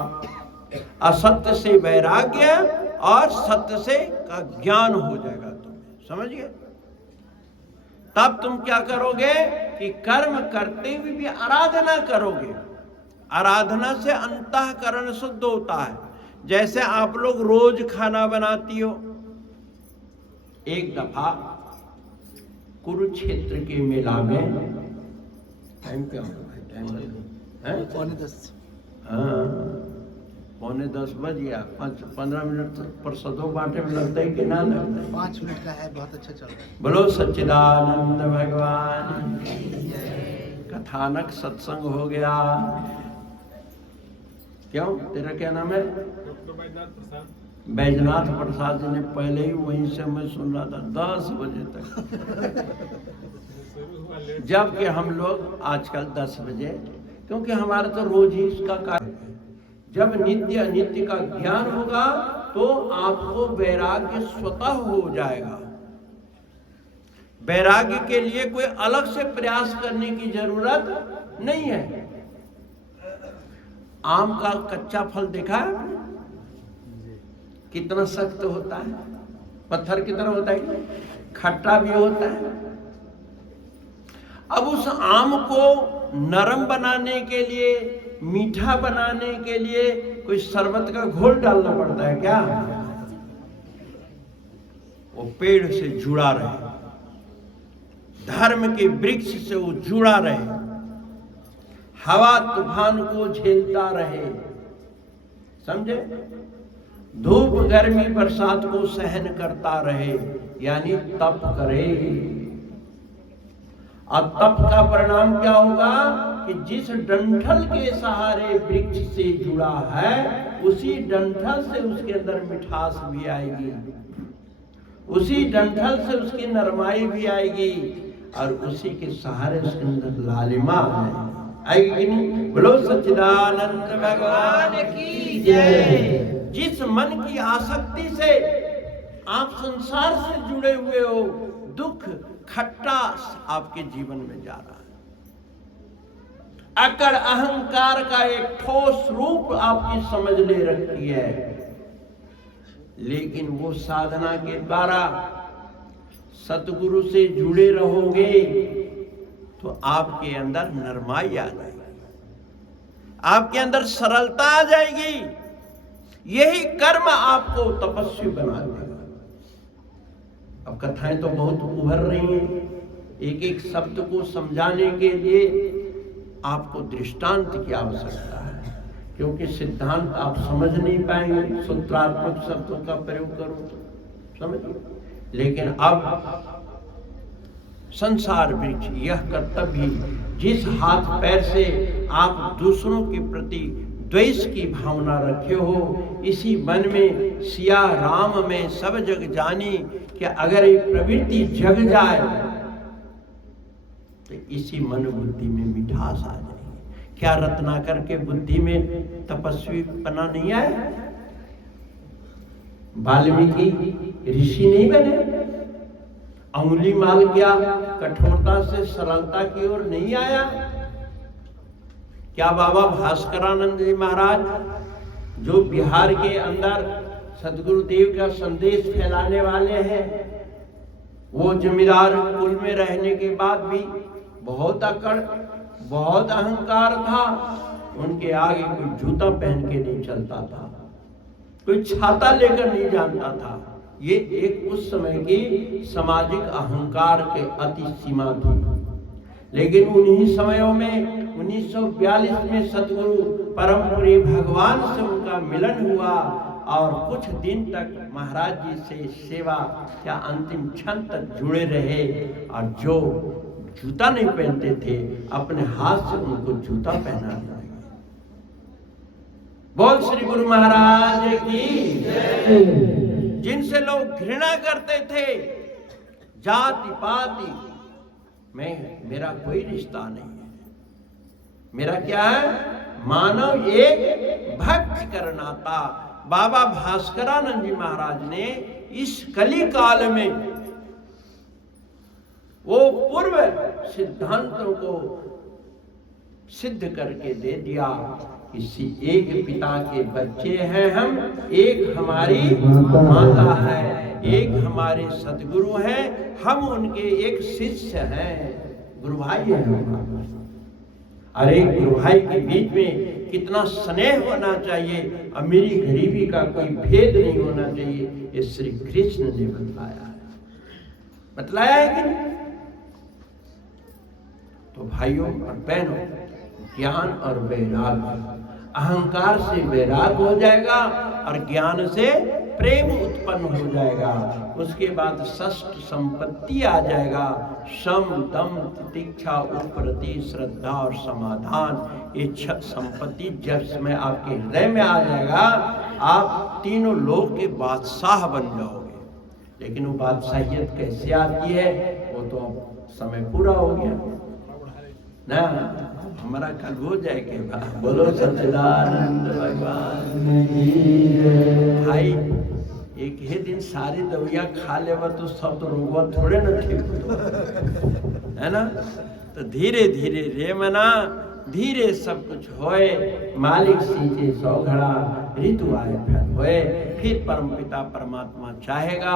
असत्य से वैराग्य और सत्य से का ज्ञान हो जाएगा तुम्हें। समझिए, तब तुम क्या करोगे कि कर्म करते हुए भी आराधना करोगे। आराधना से अंतःकरण शुद्ध होता है। जैसे आप लोग रोज खाना बनाती हो। एक दफा कुरुक्षेत्र के मेला में, टाइम क्या हो रहा है? टाइम पौने 10। हाँ, पौने 10 बज गया। 15 मिनट पर सदों बांटे में लगता है कि ना लगता है? 5 मिनट का है, बहुत अच्छा चल रहा है। बोलो सच्चिदानंद भगवान। कथानक सत्संग हो गया। क्यों, तेरा क्या नाम है? बैजनाथ प्रसाद जी ने पहले ही वहीं से मैं सुन रहा था 10 बजे तक। जबकि हम लोग आजकल 10 बजे, क्योंकि हमारा तो रोज ही इसका कार्य है। जब नित्य अनित्य का ज्ञान होगा तो आपको वैराग्य स्वतः हो जाएगा। वैराग्य के लिए कोई अलग से प्रयास करने की जरूरत नहीं है। आम का कच्चा फल देखा है आपने? कितना सख्त होता है, पत्थर की तरह होता है, खट्टा भी होता है। अब उस आम को नरम बनाने के लिए, मीठा बनाने के लिए कोई शरबत का घोल डालना पड़ता है क्या? वो पेड़ से जुड़ा रहे, धर्म के वृक्ष से वो जुड़ा रहे, हवा तूफान को झेलता रहे, समझे? धूप गर्मी बरसात को सहन करता रहे, यानी तप करे। और तप का परिणाम क्या होगा कि जिस डंठल के सहारे वृक्ष से जुड़ा है, उसी डंठल से उसके अंदर मिठास भी आएगी, उसी डंठल से उसकी नरमाई भी आएगी, और उसी के सहारे उसके अंदर लालिमा आएगी कि नहीं? बोलो सच्चिदानंद भगवान की जय। जिस मन की आसक्ति से आप संसार से जुड़े हुए हो, दुख खट्टा आपके जीवन में जा रहा है, अकड़ अहंकार का एक ठोस रूप आपकी समझ ले रखी है, लेकिन वो साधना के द्वारा सतगुरु से जुड़े रहोगे तो आपके अंदर नरमाई आ जाएगी, आपके अंदर सरलता आ जाएगी। यही कर्म आपको तपस्वी बना देगा। अब कथाएं तो बहुत उभर रही हैं, एक एक शब्द को समझाने के लिए आपको दृष्टांत की आवश्यकता है, क्योंकि सिद्धांत आप समझ नहीं पाएंगे, सूत्रात्मक शब्दों का प्रयोग करो तो समझिए। लेकिन अब संसार वृक्ष यह कर्तव्य, जिस हाथ पैर से आप दूसरों के प्रति द्वेष की भावना रखे हो, इसी मन में सिया राम में सब जग जानी, कि अगर ये प्रवृत्ति जग जाए तो इसी मन बुद्धि में मिठास आ जाएगी। क्या रत्नाकर के बुद्धि में तपस्वी बना नहीं आया? वाल्मीकि ऋषि नहीं बने? अंगुली माल क्या कठोरता से सरलता की ओर नहीं आया? क्या बाबा भास्करानंद जी महाराज, जो बिहार के अंदर सदगुरुदेव का संदेश फैलाने वाले हैं, वो जमींदार कुल में रहने के बाद भी बहुत अकड़, बहुत अहंकार था। उनके आगे कोई जूता पहन के नहीं चलता था, कोई छाता लेकर नहीं जानता था। ये एक उस समय की सामाजिक अहंकार के अति सीमा थी। लेकिन उन्हीं समयों में 1942 में सतगुरु परम पूज्य भगवान से उनका मिलन हुआ, और कुछ दिन तक महाराज जी से सेवा या अंतिम क्षण तक जुड़े रहे। और जो जूता नहीं पहनते थे, अपने हाथ से उनको जूता पहना दिया। बोल श्री गुरु महाराज की जय। जिनसे लोग घृणा करते थे, जाति पाति में मेरा कोई रिश्ता नहीं है, मेरा क्या है? मानव एक भक्त करनाता। बाबा भास्करानंद जी महाराज ने इस कली काल में वो पूर्व सिद्धांतों को सिद्ध करके दे दिया। किसी एक पिता के बच्चे हैं हम, एक हमारी माता है, एक हमारे सदगुरु हैं, हम उनके एक शिष्य हैं, गुरु भाई हैं हमारे। और एक गुरु भाई के बीच में कितना स्नेह होना चाहिए, अमीरी गरीबी का कोई भेद नहीं होना चाहिए, ये श्री कृष्ण ने बतलाया है कि नहीं? तो भाइयों और बहनों, ज्ञान और वैराग्य, अहंकार से वैराग्य हो जाएगा और ज्ञान से प्रेम उत्पन्न हो जाएगा। उसके बाद षष्ठ संपत्ति आ जाएगा, सम दम तितिक्षा उपरति श्रद्धा और समाधान। ये छह संपत्ति जब समय आपके हृदय में आ जाएगा, आप तीनों लोक के बादशाह बन जाओगे। लेकिन वो बादशाहियत कैसे आती है, वो तो अब समय पूरा हो गया ना, हमारा कल हो जाएगा। बोलो सच्चिदानंद भगवान भाई। एक ही दिन सारी दवाइयाँ खा लेवा तो सब तो रोगवा थोड़े न ठीक है ना। तो धीरे धीरे रे मना, धीरे सब कुछ होए, मालिक सींचे 100 घड़ा, ऋतु आए फिर होए, फिर परमपिता परमात्मा चाहेगा,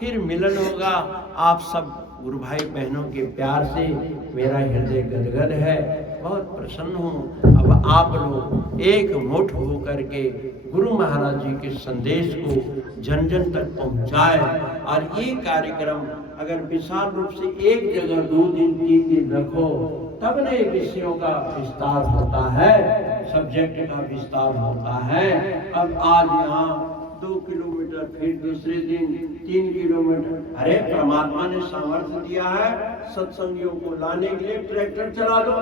फिर मिलन होगा। आप सब गुरु भाई बहनों के प्यार से मेरा हृदय गदगद है। बहुत प्रसन्न हूँ। अब आप लोग एक मुठ हो करके गुरु महाराज जी के संदेश को जन जन तक पहुँचाए। और ये कार्यक्रम अगर विशाल रूप से एक जगह 2 दिन 3 दिन रखो तब नए विषयों का विस्तार होता है, सब्जेक्ट का विस्तार होता है। अब आज यहाँ 2 किलोमीटर, फिर दूसरे दिन 3 किलोमीटर। अरे परमात्मा ने सामर्थ्य दिया है सत्संगियों को लाने के लिए। ट्रैक्टर चला दो,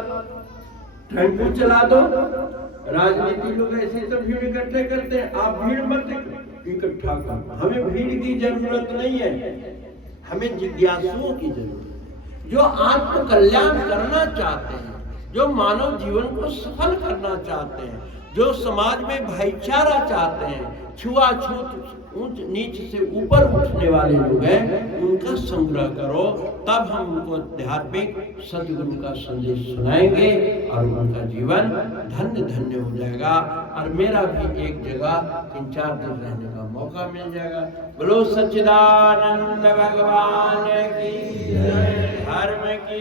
टेम्पो चला दो। राजनीति लोग ऐसे तो भीड़ इकट्ठे करते हैं, आप भीड़ मत इकट्ठा करो। हमें भीड़ की जरूरत नहीं है, हमें जिज्ञासुओं की जरूरत है जो आत्म कल्याण करना चाहते हैं, जो मानव जीवन को सफल करना चाहते हैं, जो समाज में भाईचारा चाहते हैं, छुआछूत ऊंच नीच से ऊपर उठने वाले लोग हैं, उनका संग्रह करो। तब हम उनको आध्यात्मिक सदगुरु का संदेश सुनाएंगे और उनका जीवन धन्य धन्य हो जाएगा। और मेरा भी एक जगह 3-4 दिन रहने का मौका मिल जाएगा। बोलो सच्चिदानंद भगवान की जय। धर्म की